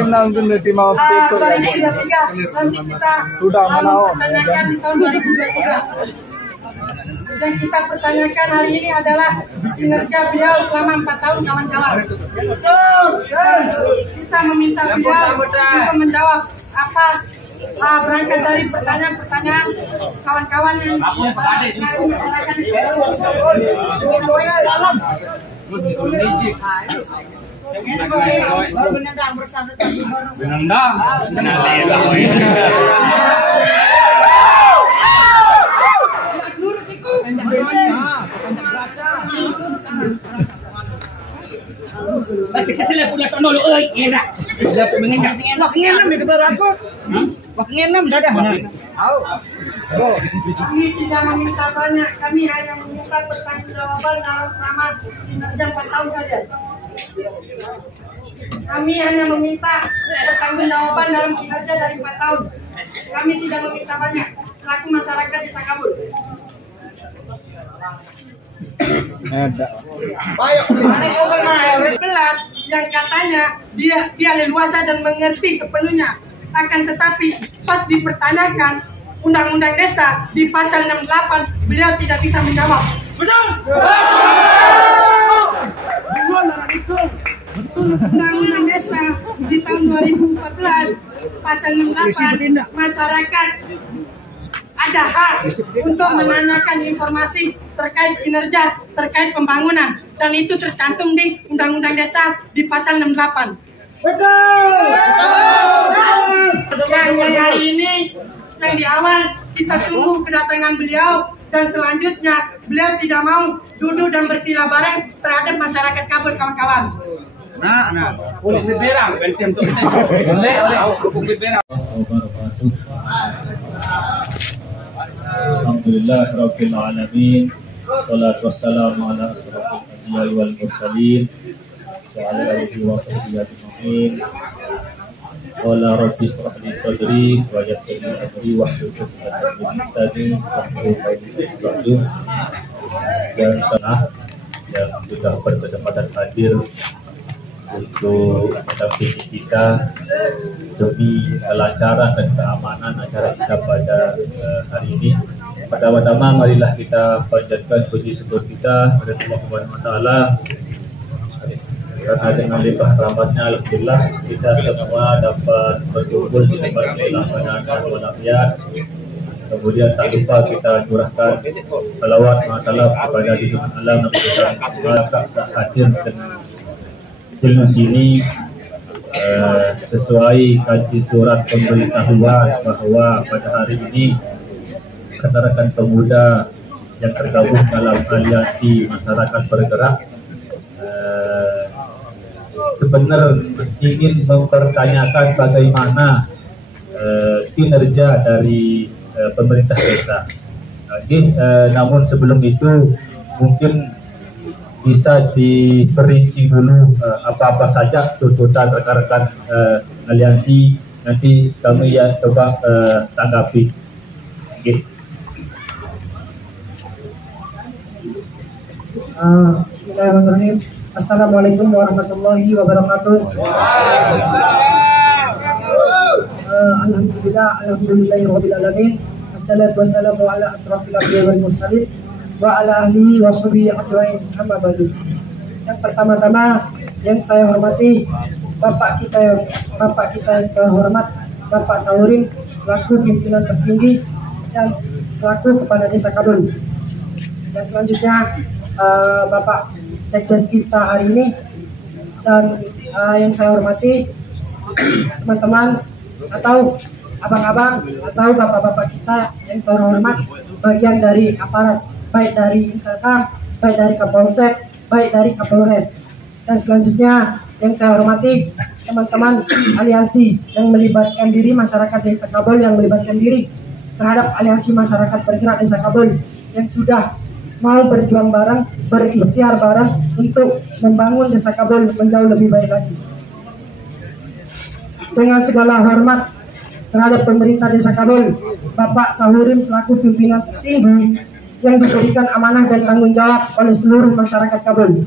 kita mempertanyakan di tahun 2023. Yang kita pertanyakan hari ini adalah kinerja beliau selama 4 tahun, kawan-kawan. Kita meminta beliau untuk menjawab apa berangkat dari pertanyaan-pertanyaan kawan-kawan yang saya punya tono euy enak. Udah mengenam di kabar aku. Mengenam dadah. Kami tidak meminta banyak, kami hanya meminta pertanggungjawaban dalam selama kinerja 4 tahun saja. Kami hanya meminta pertanggungjawaban dalam kinerja dari 4 tahun. Kami tidak meminta banyak. Selaku masyarakat Desa Kabul. yang katanya dia leluasa dan mengerti sepenuhnya. Akan tetapi pas dipertanyakan Undang-Undang Desa di pasal 68 beliau tidak bisa menjawab. Betul. Undang-Undang Desa di tahun 2014 pasal 68 masyarakat ada hak untuk menanyakan informasi terkait kinerja, terkait pembangunan, dan itu tercantum di Undang-Undang Desa di pasal 68. Betul. Yang hari ini, yang di awal kita tunggu kedatangan beliau, dan selanjutnya beliau tidak mau duduk dan bersila bareng terhadap masyarakat Kabul, kawan-kawan. Alhamdulillah Rabbil Alamin. Salatu wassalamu ala asyrafil anbiya'i wal mursalin wa ala alihi wa sahbihi ajma'in. Qala rabbi ishrah li sadri wa yassir li amri wahlul 'uqdatam min lisani yafqahu qawli. Dan salah yang sudah berkesempatan hadir untuk mendampingi kita demi kelancaran dan keamanan acara kita pada hari ini. Pertama-tama marilah kita panjatkan puji syukur kita kepada Allah Subhanahu wa taala karena dengan limpah rahmatnya alhamdulillah kita semua dapat berkumpul di tempat ini pada satu rakyat. Kemudian tak lupa kita curahkan salawat masalah kepada junjungan alam Nabi kita hadir dengan ilmu sini sesuai kaji surat pemberitahuan bahwa pada hari ini rekan-rekan pemuda yang tergabung dalam aliansi masyarakat bergerak sebenarnya ingin mempertanyakan bagaimana kinerja dari pemerintah desa. Namun sebelum itu mungkin bisa diperinci dulu apa-apa saja tuntutan rekan-rekan aliansi, nanti kami ya coba tanggapi. Bismillahirrahmanirrahim. Assalamualaikum warahmatullahi wabarakatuh. Alhamdulillahirabbil alamin. Assalatu wassalamu ala asrafil anbiya'i wal mursalin wa ala alihi wa sahbihi ajma'in. Amma ba'du. Yang pertama-tama yang saya hormati Bapak kita yang terhormat Bapak Sahurim selaku pimpinan tertinggi dan selaku Kepala Desa Kabul. Dan selanjutnya Bapak Sekdes kita hari ini, dan yang saya hormati teman-teman atau abang-abang atau bapak-bapak kita yang terhormat, bagian dari aparat, baik dari Intelkam, baik dari Kapolsek, baik dari Kapolres. Dan selanjutnya yang saya hormati teman-teman aliansi yang melibatkan diri, masyarakat Desa Kabul yang melibatkan diri terhadap aliansi masyarakat bergerak Desa Kabul yang sudah mau berjuang bareng, berikhtiar bareng untuk membangun Desa Kabul menjauh lebih baik lagi. Dengan segala hormat terhadap pemerintah Desa Kabul, Bapak Sahurim selaku pimpinan tertinggi yang diberikan amanah dan tanggung jawab oleh seluruh masyarakat Kabul,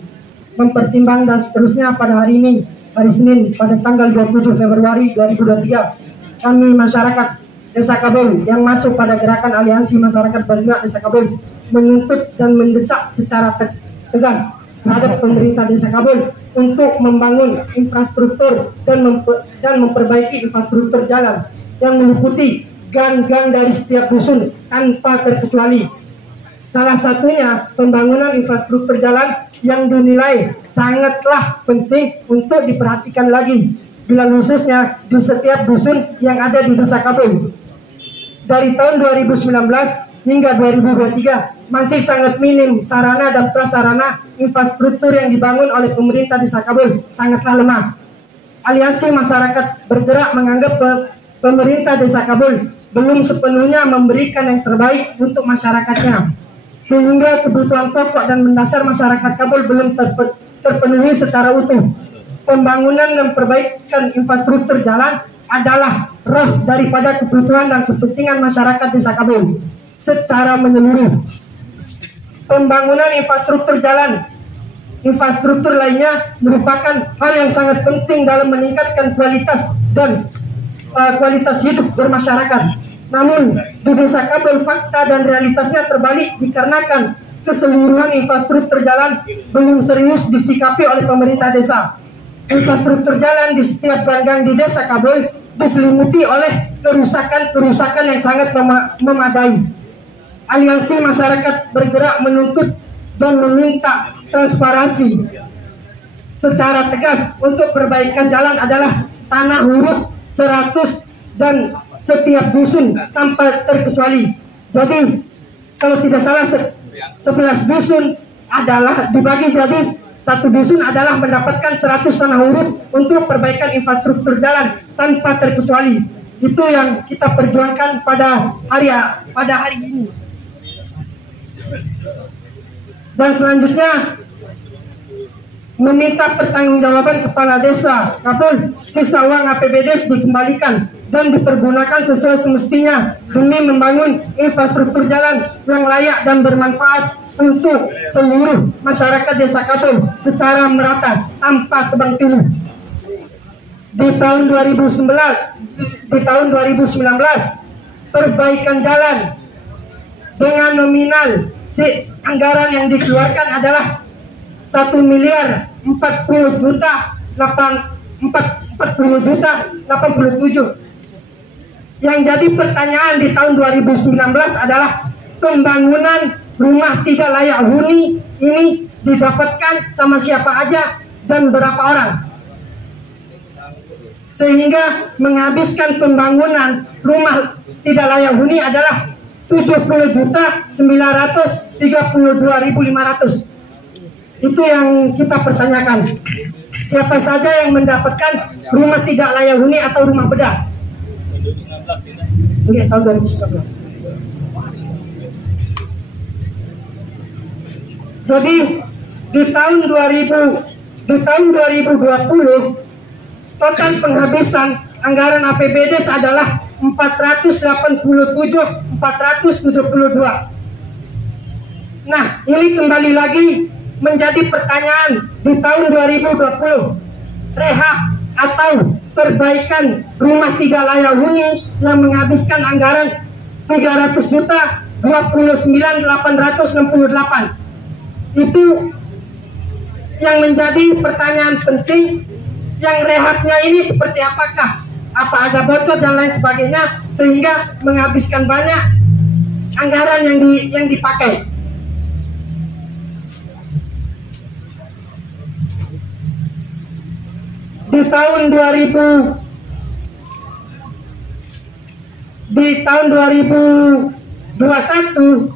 mempertimbang dan seterusnya pada hari ini, hari Senin pada tanggal 27 Februari 2023, kami masyarakat Desa Kabul yang masuk pada gerakan aliansi masyarakat bergerak Desa Kabul menuntut dan mendesak secara tegas terhadap pemerintah Desa Kabul untuk membangun infrastruktur dan memperbaiki infrastruktur jalan yang meliputi gang-gang dari setiap dusun tanpa terkecuali. Salah satunya pembangunan infrastruktur jalan yang dinilai sangatlah penting untuk diperhatikan lagi, bila khususnya di setiap dusun yang ada di Desa Kabul. Dari tahun 2019 hingga 2023 masih sangat minim sarana dan prasarana infrastruktur yang dibangun oleh pemerintah Desa Kabul, sangatlah lemah. Aliansi masyarakat bergerak menganggap pemerintah Desa Kabul belum sepenuhnya memberikan yang terbaik untuk masyarakatnya, sehingga kebutuhan pokok dan mendasar masyarakat Kabul belum terpenuhi secara utuh. Pembangunan dan perbaikan infrastruktur jalan adalah roh daripada kebutuhan dan kepentingan masyarakat Desa Kabul secara menyeluruh. pembangunan infrastruktur jalan, infrastruktur lainnya merupakan hal yang sangat penting dalam meningkatkan kualitas dan kualitas hidup bermasyarakat. Namun di Desa Kabul fakta dan realitasnya terbalik dikarenakan keseluruhan infrastruktur jalan belum serius disikapi oleh pemerintah desa. Infrastruktur jalan di setiap gang di Desa Kabul diselimuti oleh kerusakan-kerusakan yang sangat memadai. Aliansi Masyarakat Bergerak menuntut dan meminta transparansi secara tegas untuk perbaikan jalan adalah tanah huruf 100 dan setiap dusun tanpa terkecuali. Jadi kalau tidak salah 11 dusun adalah dibagi jadi satu dusun adalah mendapatkan 100 tanah huruf untuk perbaikan infrastruktur jalan tanpa terkecuali. Itu yang kita perjuangkan pada hari ini. Dan selanjutnya meminta pertanggungjawaban kepala desa Kabul, sisa uang APBD dikembalikan dan dipergunakan sesuai semestinya demi membangun infrastruktur jalan yang layak dan bermanfaat untuk seluruh masyarakat Desa Kabul secara merata tanpa tebang pilih. Di tahun 2019 perbaikan jalan dengan nominal anggaran yang dikeluarkan adalah 1.040.087. Yang jadi pertanyaan di tahun 2019 adalah pembangunan rumah tidak layak huni ini didapatkan sama siapa aja dan berapa orang, sehingga menghabiskan pembangunan rumah tidak layak huni adalah 70.932.500. Itu yang kita pertanyakan. Siapa saja yang mendapatkan rumah tidak layak huni atau rumah bedah? Oke, tahun 2019. Jadi di tahun 2020 total penghabisan anggaran APBD adalah 487.472. Nah, ini kembali lagi menjadi pertanyaan di tahun 2020. Rehab atau perbaikan rumah tidak layak huni yang menghabiskan anggaran 300.029.868. Itu yang menjadi pertanyaan penting. Yang rehabnya ini seperti apakah? Apa ada bocor dan lain sebagainya sehingga menghabiskan banyak anggaran yang dipakai. Di tahun 2021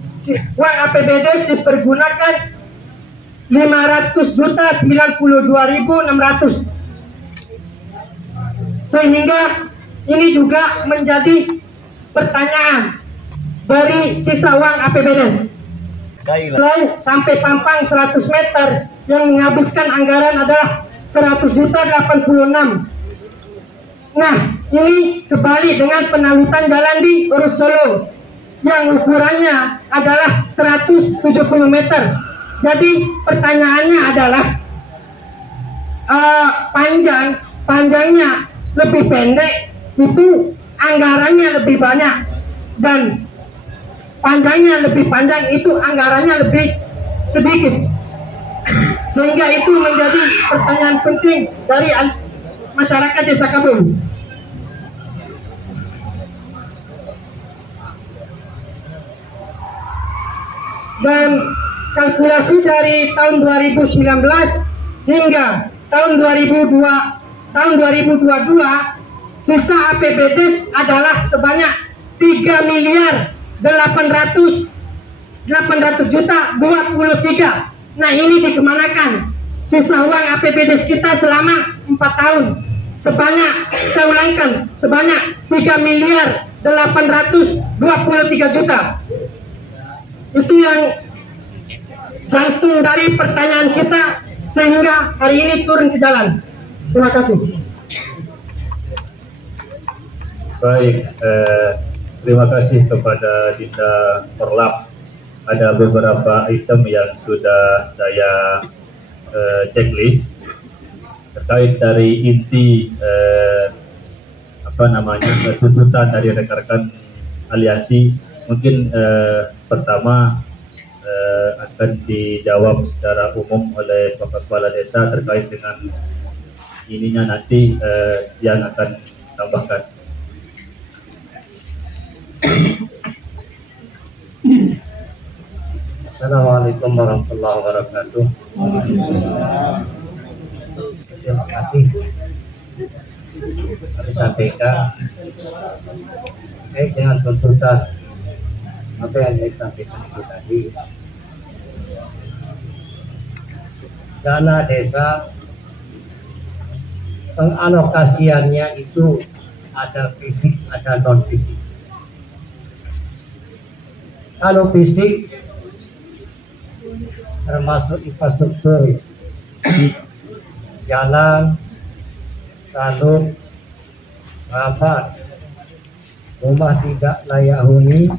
uang APBD dipergunakan 500.092.600, sehingga ini juga menjadi pertanyaan dari sisa uang APBD. Selain sampai Pampang 100 meter yang menghabiskan anggaran adalah 100.086. Nah, ini kembali dengan penalutan jalan di Urut Solo yang ukurannya adalah 170 meter. Jadi pertanyaannya adalah panjangnya lebih pendek itu anggarannya lebih banyak, dan panjangnya lebih panjang itu anggarannya lebih sedikit, sehingga itu menjadi pertanyaan penting dari masyarakat Desa Kabul. Dan kalkulasi dari tahun 2019 hingga tahun 2022 sisa APBD adalah sebanyak 3.800.023. Nah, ini dikemanakan sisa uang APBD kita selama 4 tahun sebanyak, saya ulangkan, sebanyak 3.823.000.000. Itu yang jantung dari pertanyaan kita sehingga hari ini turun ke jalan. Terima kasih. Baik, terima kasih kepada Dinda Perlap ada beberapa item yang sudah saya checklist terkait dari inti tuntutan dari rekan-rekan aliansi. Mungkin pertama akan dijawab secara umum oleh Bapak Kepala Desa terkait dengan ininya nanti yang akan tambahkan. Assalamualaikum warahmatullahi wabarakatuh. Terima kasih. Kami sampaikan terkait dengan tuntutan apa yang saya sampaikan itu tadi. Dana desa pengalokasiannya itu ada fisik, ada non fisik. Kalau fisik termasuk infrastruktur, jalan, taluk, rapat, rumah tidak layak huni,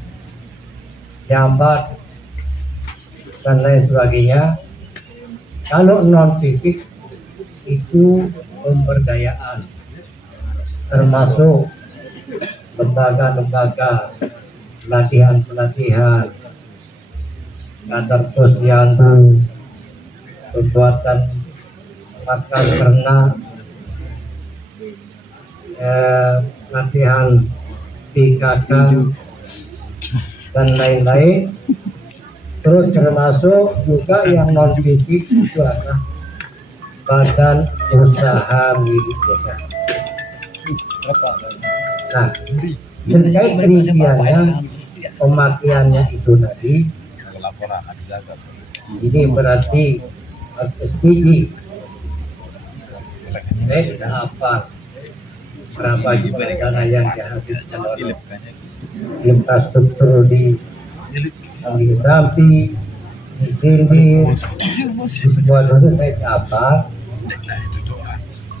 jambat, dan lain sebagainya. Kalau non fisik itu pemberdayaan, termasuk lembaga-lembaga, pelatihan-pelatihan, kantor posyandu, pembuatan makan ternak, latihan PKK dan lain-lain. Terus termasuk juga yang non fisik itu adalah badan usaha milik desa. Nah, terkait rinciannya pemakaiannya itu tadi, ini berarti harus SPG. Apa berapa jumlah dana yang dihabiskan oleh infrastruktur di samping, di dinding, di semua dosen apa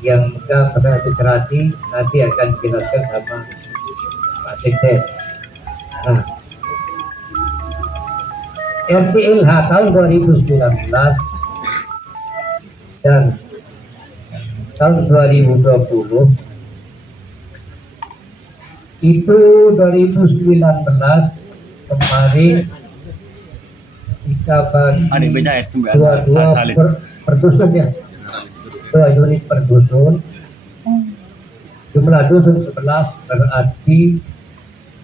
yang megang administrasi nanti akan dijelaskan sama Pak Sekdes. Nah, RPLH tahun 2019 dan tahun 2020 itu 2019 kemarin kita bagi per dusun ya, 2 unit per dusun, jumlah dusun 11 berarti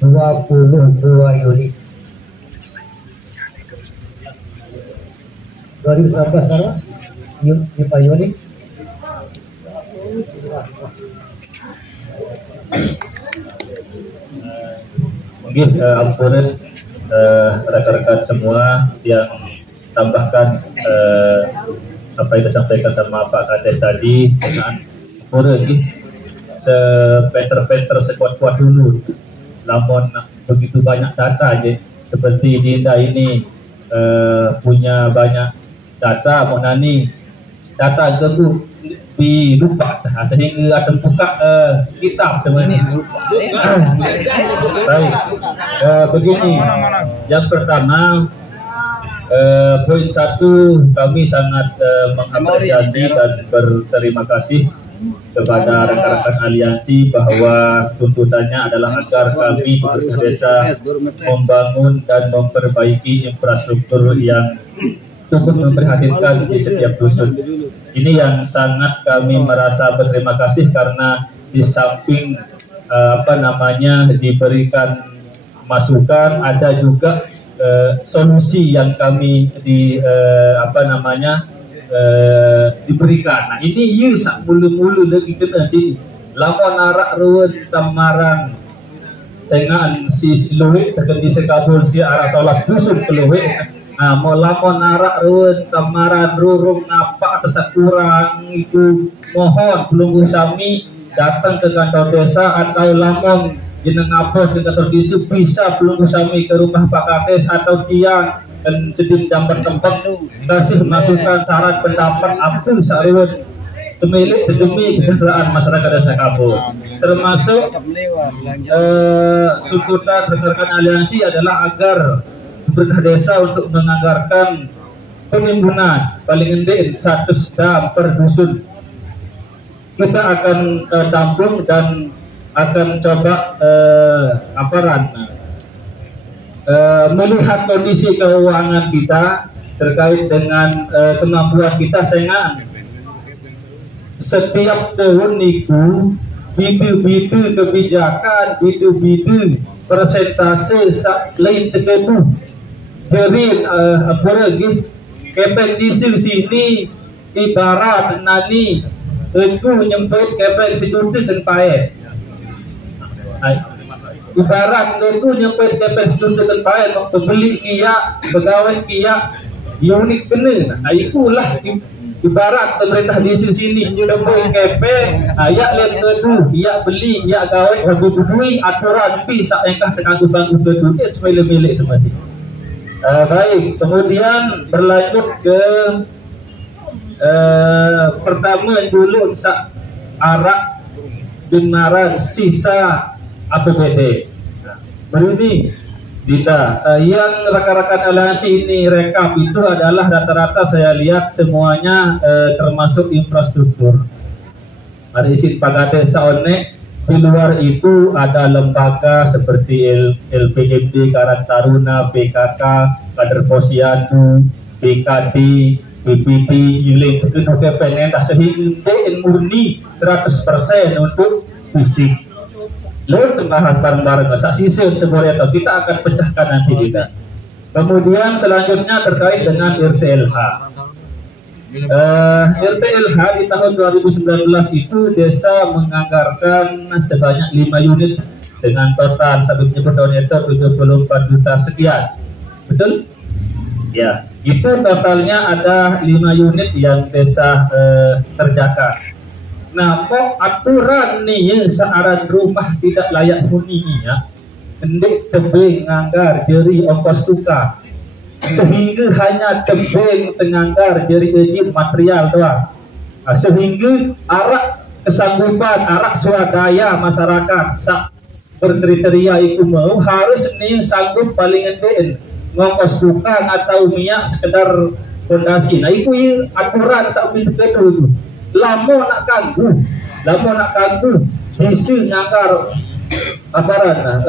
22 unit. 2019 berapa? Berapa unit? Mungkin ampunan rekan-rekan semua yang tambahkan apa yang disampaikan sama Pak Kades tadi dengan ampunan sepeter-peter sekuat-kuat dulu. Namun begitu banyak data aja seperti Dinda ini punya banyak data, mau nani data itu dilupa sehingga akan buka kitab teman-teman. Baik, begini. Yang pertama, poin 1, kami sangat mengapresiasi dan berterima kasih kepada rekan-rekan aliansi bahwa tuntutannya adalah agar kami pemerintah desa membangun dan memperbaiki infrastruktur yang cukup memprihatinkan di setiap dusun. Ini yang sangat kami merasa berterima kasih karena di samping diberikan masukan, ada juga solusi yang kami diberikan. Nah, ini sak mulu-mulu lagi kena di lawan arak ruwet tamaran sengan si luwek tekan di sekabul si arah solas dusun seluwek. Nah, mau lamun arak ruwet tamaran rurung apa atas kurang itu, mohon belum sami datang ke kantor desa atau lamun jeneng apa di kantor desa bisa belum sami ke rumah Pak Kades atau tiang dan sedang jambat tempat kasih masukan saran pendapat apa sarewet pemilik demi kesejahteraan masyarakat desa Kabul. Termasuk tuntutan rekan aliansi adalah agar pemerintah desa untuk menganggarkan penimbunan paling endek 100 dam per dusun. Kita akan tampung dan akan coba melihat kondisi keuangan kita terkait dengan kemampuan kita, sehingga setiap tahun itu bidu-bidu kebijakan, bidu-bidu persentase lain tertentu. Jadi kepen diesel sini ibarat nani itu nyempit kepen sejuta dan pae. Ibarat itu nyempit kepen sejuta dan pae, pembeli kia, pegawai kia, unit bener. Nah, itulah ibarat pemerintah di sini nyempit kepen, ya lihat itu, ya beli, ya gawe, berdui aturan bisa engkah tekan bangku berdui semua milik itu masih. Baik, kemudian berlanjut ke pertama dulu arak dengaran sisa APBD. Berarti Dita, yang rekan-rekan aliansi ini rekap itu adalah rata-rata saya lihat semuanya termasuk infrastruktur. Ada isi pakai desa onek. Di luar itu ada lembaga seperti LPMD, Karang Taruna, PKK, Kader Posyandu, BKD, BPD, Yuling, itu pengen dah sehingga murni 100% untuk fisik. Lalu bahas bareng-bareng, saksikan semuanya atau kita akan pecahkan nanti kita. Kemudian selanjutnya terkait dengan RTLH. RTLH di tahun 2019 itu desa menganggarkan sebanyak 5 unit dengan total sampai menyebut tahun itu 74 juta sekian. Betul? Ya, itu totalnya ada 5 unit yang desa terjaga. Nah, kok aturan nih searan rumah tidak layak huni ya, hendek tebing nganggar jeri ongkos tukar, sehingga hanya tebing tenganggar jeri izin material doang. Nah, sehingga arak kesanggupan, arak swadaya masyarakat sak berkriteria itu mau harus nih sanggup paling endek ngongkos tukang atau minyak sekedar fondasi. Nah, itu aturan sak pintu itu. Lamo nak kanggu, isi nganggar aparat,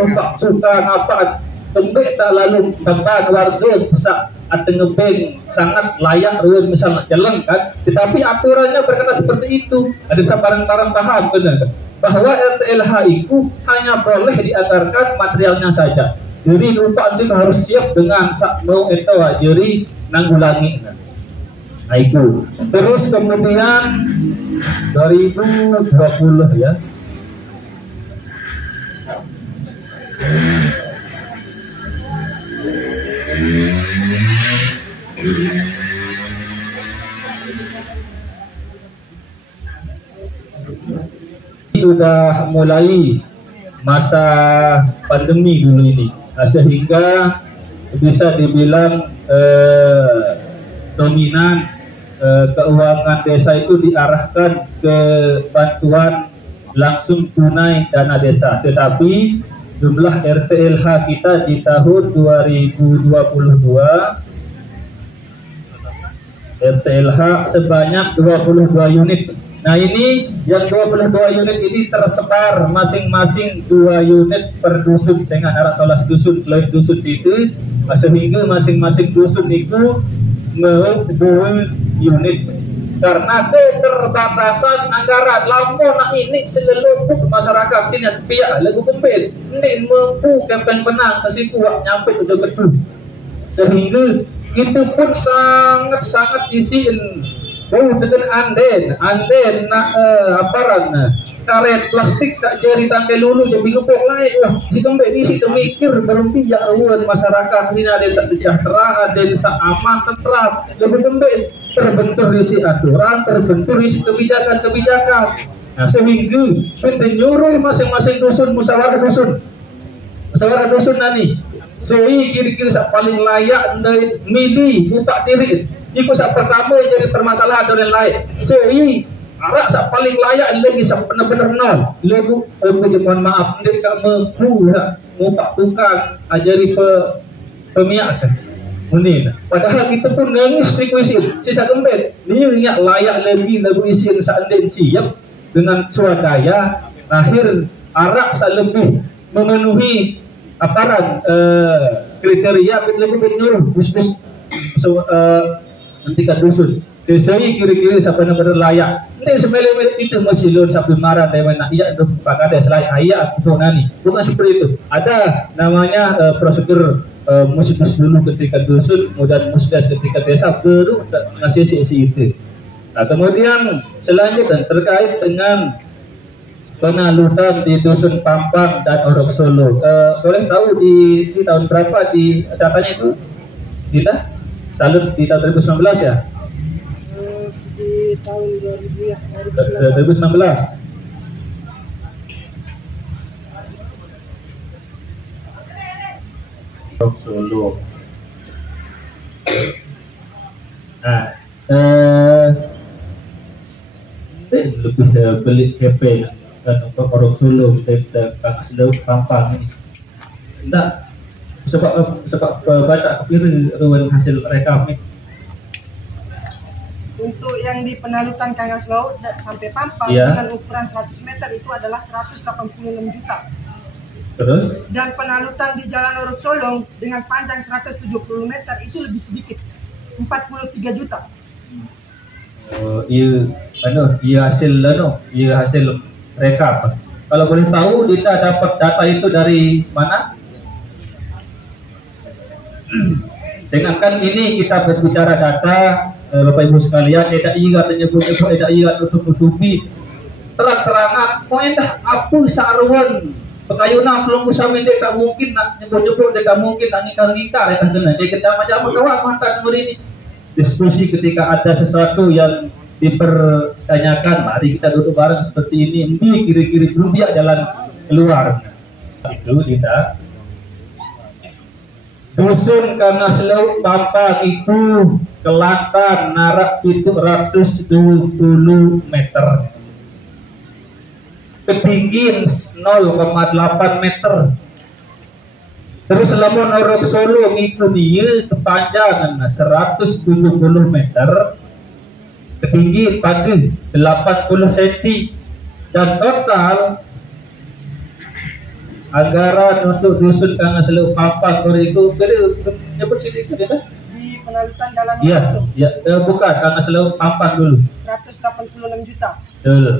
umpak tukang apa, tembik tak lalu tempat warga bisa atau ngebeng sangat layak ruang misalnya jalan kan, tetapi aturannya berkata seperti itu. Ada barang-barang paham benar bahwa RTLH itu hanya boleh dianggarkan materialnya saja. Jadi lupa itu harus siap dengan mau itu jadi nanggulangi. Nah itu. Terus kemudian 2020 ya. Sudah mulai masa pandemi dulu ini, sehingga bisa dibilang dominan keuangan desa itu diarahkan ke bantuan langsung tunai dana desa. Tetapi jumlah RTLH kita di tahun 2022 RTLH sebanyak 22 unit. Nah ini yang 22 unit ini tersebar masing-masing 2 unit per dusun dengan arah 11 dusun. Selain dusun itu sehingga masing-masing dusun itu 2 unit karena keterbatasan anggaran. Lampau nak ini seluruh masyarakat sini pihak lagu kempit ini mampu kepeng penang kasih kuat nyampe udah betul, sehingga itu pun sangat isiin dengan anden nak karet plastik tak jari tangkai lulu jadi ngepok lain lah si kembali ini si mikir berhenti ya ruang masyarakat sini ada tak sejahtera, ada yang aman tentram, lebih kembali terbentur isi aturan, terbentur isi kebijakan. Nah sehingga kita nyuruh masing-masing dusun musyawarah dusun nani sehingga kira-kira paling layak milih buka diri itu pertama yang jadi permasalahan dan lain sehingga arak sak paling layak lagi sak benar-benar nol. Lebu mohon maaf, dia tak mampu mupak tukang ajari pemiak kan. Ini, padahal kita pun nangis frekuensi. Saya kembali, ni ingat layak lagi lagu isin seandainya siap dengan swadaya akhir arak lebih memenuhi aparan kriteria lebih benar bisnis nanti kan dusun. Saya kira-kira siapa yang berlayak. Ini sebenarnya itu masih lon sampai marah dari mana iya tu pakade selain ayat tu nani. Bukan seperti itu. Ada namanya prosedur musibus dulu ketika dusun, kemudian musdas ketika desa, baru ngasih isi itu. Nah, kemudian selanjutnya terkait dengan penalutan di dusun Pampang dan Orok Solo. Boleh tahu di tahun berapa di datanya itu? Kita salut di tahun 2019 ya? Di tahun 2019. Solo. Nah, lebih beli KP dan Orok Solo kita Selo Pampang ini. Tidak sebab baca kepiri ruang hasil rekam ini. Untuk yang di penalutan Kangas Laut sampai Pampang dengan ukuran 100 meter itu adalah 186 juta. Terus? Dan penalutan di Jalan Orok Solong dengan panjang 170 meter itu lebih sedikit, 43 juta. Ia hasil rekap. Kalau boleh tahu kita dapat data itu dari mana? Dengan kan ini kita berbicara data, Bapak Ibu sekalian, tidak ingat menyebut-nyebut, tidak ingat tutup-tutupi terang-terangan, poin dah apa sarwan pekayunan belum bisa mendek tak mungkin nak nyebut-nyebut, tak mungkin nak ngikar-ngikar ya kena. Dia kena macam kawan mantan ini diskusi ketika ada sesuatu yang dipertanyakan, mari kita duduk bareng seperti ini, kiri-kiri belum dia jalan keluar. Itu kita dusun Kangas Laut Pampang itu Kelantan narak 720 meter, ketinggian 0,8 meter. Terus lamun Orok Solo itu dia kepanjangan 170 meter, ketinggian pada 80 cm, dan total anggaran untuk dusun Kangas Laut Pampang itu nyebut sini itu dia di penalutan Jalan bukan Kangas Laut Pampang dulu 186 juta.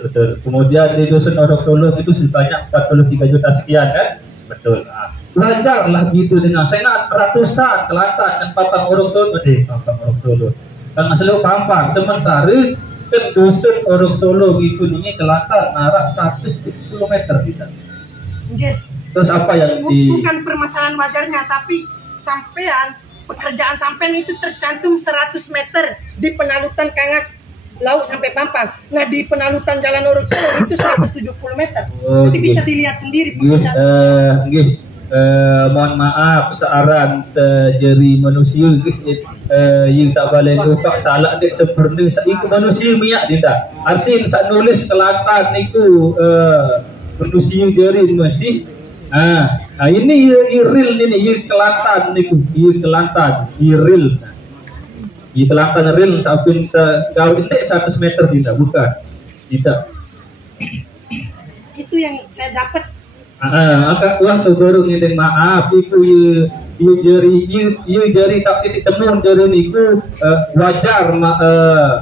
Betul. Kemudian di dusun Orok Solo itu sebanyak 43 juta sekian kan? Betul. Belajarlah gitu dengan saya ratusan Kelantan dan Pampang Orok Solo Pampang Orok Solo Kangas Laut Pampang, sementara ke dusun Orok Solo gitu ini Kelantan narak 110 meter kita. Okay. Terus apa yang bukan permasalahan wajarnya, tapi pekerjaan sampean itu tercantum 100 meter di penalutan Kangas Laut sampai Pampang. Nah di penalutan Jalan Orok Solo itu 170 meter. Jadi bisa dilihat sendiri pekerjaan. Mohon maaf searan terjadi manusia yang tak boleh lupa salah dek seperti itu manusia minyak tidak. Artinya saat nulis Kelantan itu manusia jadi masih ini real ini Kelantan niku Kelantan real. Di Kelantan real sampai kau itu 100 meter tidak. Itu yang saya dapat. Angkat uang tu baru ni maaf itu jari tak titik temu jari niku wajar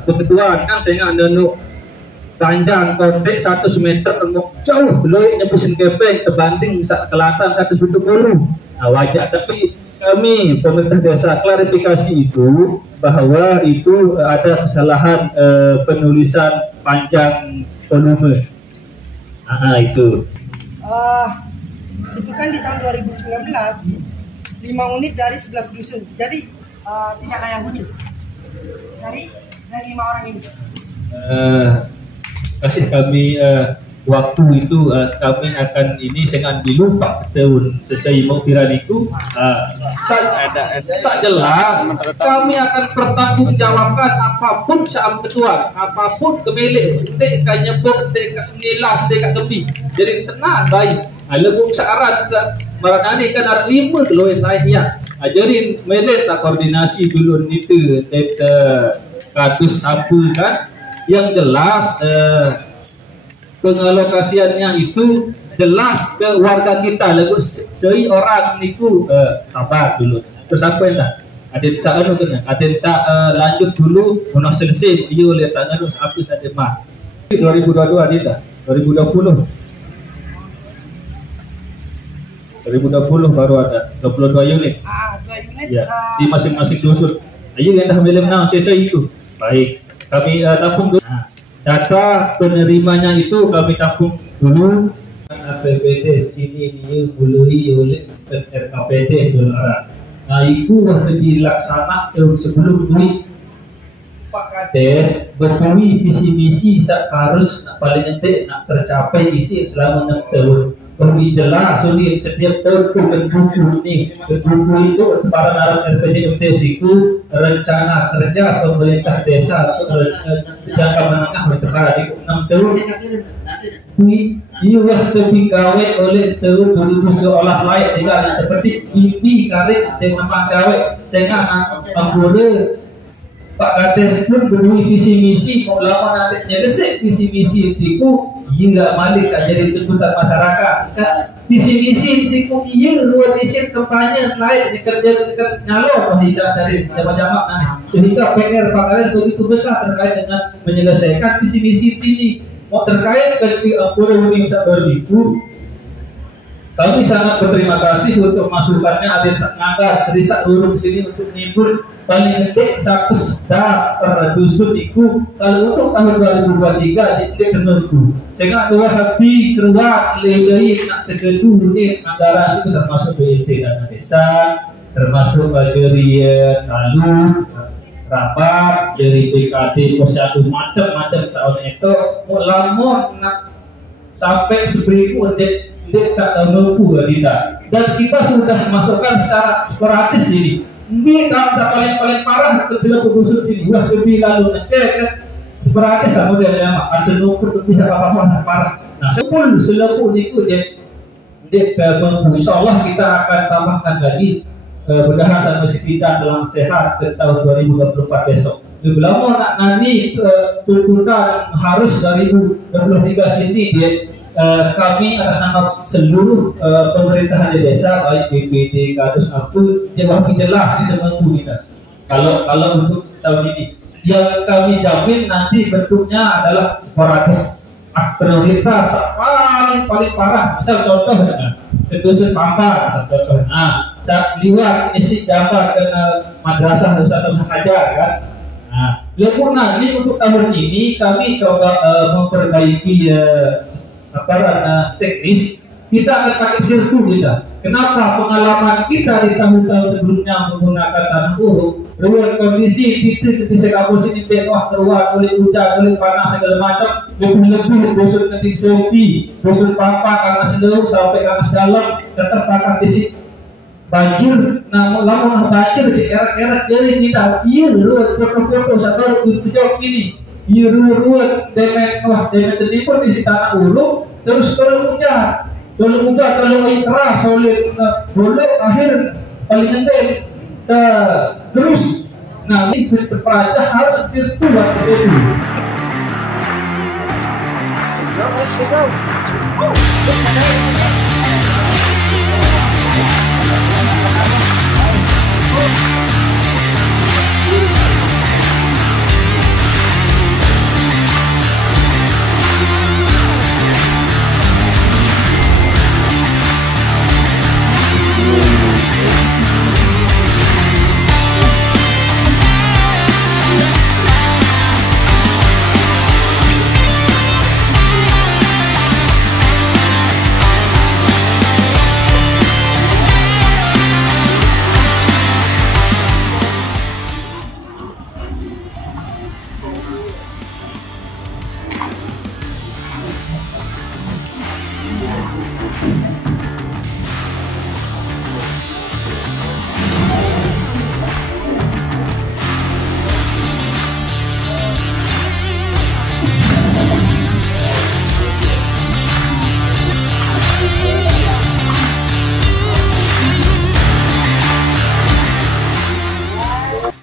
kebetulan kan saya ada nuk panjang kondek 100 meter jauh belum nyebusin kepeng terbanding Kelantan 170. Wajar, tapi kami pemerintah desa klarifikasi itu bahwa itu ada kesalahan penulisan panjang volume. Itu. Itu kan di tahun 2019 5 unit dari 11 dusun. Jadi tidak layak huni dari 5 orang ini. Kasih kami waktu itu kami akan ini dengan dilupa tahun sesuai mau viral itu saat jelas kami akan pertanggungjawabkan apapun saat ketua apapun kemelek dek kan nyebut dek ngilas dek tepi jadi tenang baik lebih sekarang maranani kan ada 5 kilo yang lain ya ajarin melet tak koordinasi dulu itu katus sapu kan yang jelas pengalokasiannya itu jelas ke warga kita lagu sei orang niku sabar dulu terus apa yang ada anu kena ada lanjut dulu mau selesai dia oleh tangan terus aku saja mah 2022 dia 2020 baru ada 22 unit. 2 unit. Ya, di masing-masing dusun. Ayo yang dah belum menang selesai itu. Baik, kami tampung dulu. Nah, data penerimanya itu kami tampung dulu. APBD sini ni mulai oleh RKPD saudara. Nah, itu waktu dilaksana sebelum duit Pak Kades bertemu visi misi harus paling nanti nak tercapai isi selama 6 tahun. Lebih jelas sulit setiap tahun buku ini buku itu para dalam RPJMD itu rencana kerja pemerintah desa jangka menengah bertebar di 6 tahun ini waktu digawe oleh tahun 2011 lain tidak seperti ini karet dengan gawe sehingga boleh Pak Kades pun beri visi misi mau lama nanti nyelesai visi misi siku hingga malik jadi tuntutan masyarakat visi misi siku iya luar isin kampanye lain dikerja nyalon tidak dari jamaah nanti sehingga PR Pak Kades begitu besar terkait dengan menyelesaikan visi misi sini mau terkait dengan Uni Berliku. Kami sangat berterima kasih untuk masukannya Adin Nganggar dari Sakdurung sini untuk nimbul paling gede 100 per dusun itu kalau untuk tahun 2023 jadi menunggu sehingga dua hati keluar selesai nak terkedu ini anggaran itu termasuk BLT dana desa termasuk bagian lalu rapat dari PKD posyandu macam-macam soal itu mau nak sampai 1000 tak mampu kita dan kita sudah masukkan secara sporadis ini ini kalau paling parah kecil dusun sini wah lebih lalu ngecek sporadis sama dia ada nukur bisa apa-apa parah nah selepu itu dia mampu insyaallah kita akan tambahkan lagi mudah-mudahan sama si kita selamat sehat ke tahun 2024 besok belum nak nanti tuntutan harus 2023 sini dia kami atas nama seluruh pemerintahan di desa baik BPD, Kadus, Abdul dia bagi jelas di temanku kita kalau untuk tahun ini yang kami jamin nanti bentuknya adalah sporadis prioritas paling parah misal contoh ke dusun Pampar contoh saat liwat isi gambar ke madrasah usaha ajar kan nah ini untuk tahun ini kami coba memperbaiki aparat teknis kita akan pakai sirku kita. Kenapa pengalaman kita di tahun-tahun sebelumnya menggunakan tanah uruk, dengan kondisi titik di sekapus ini wah keluar boleh hujan, boleh panas segala macam, lebih bosun ketik sepi, bosun papa karena seluruh sampai karena dalam tertakat di sini banjir, namun lama banjir di era-era jadi kita iya ruwet foto-foto satu tujuh ini. Ruwet demen tertipu di tanah uruk terus kalau hujan kalau keras oleh boleh akhir paling penting terus nah ini berperaja harus sirtu waktu itu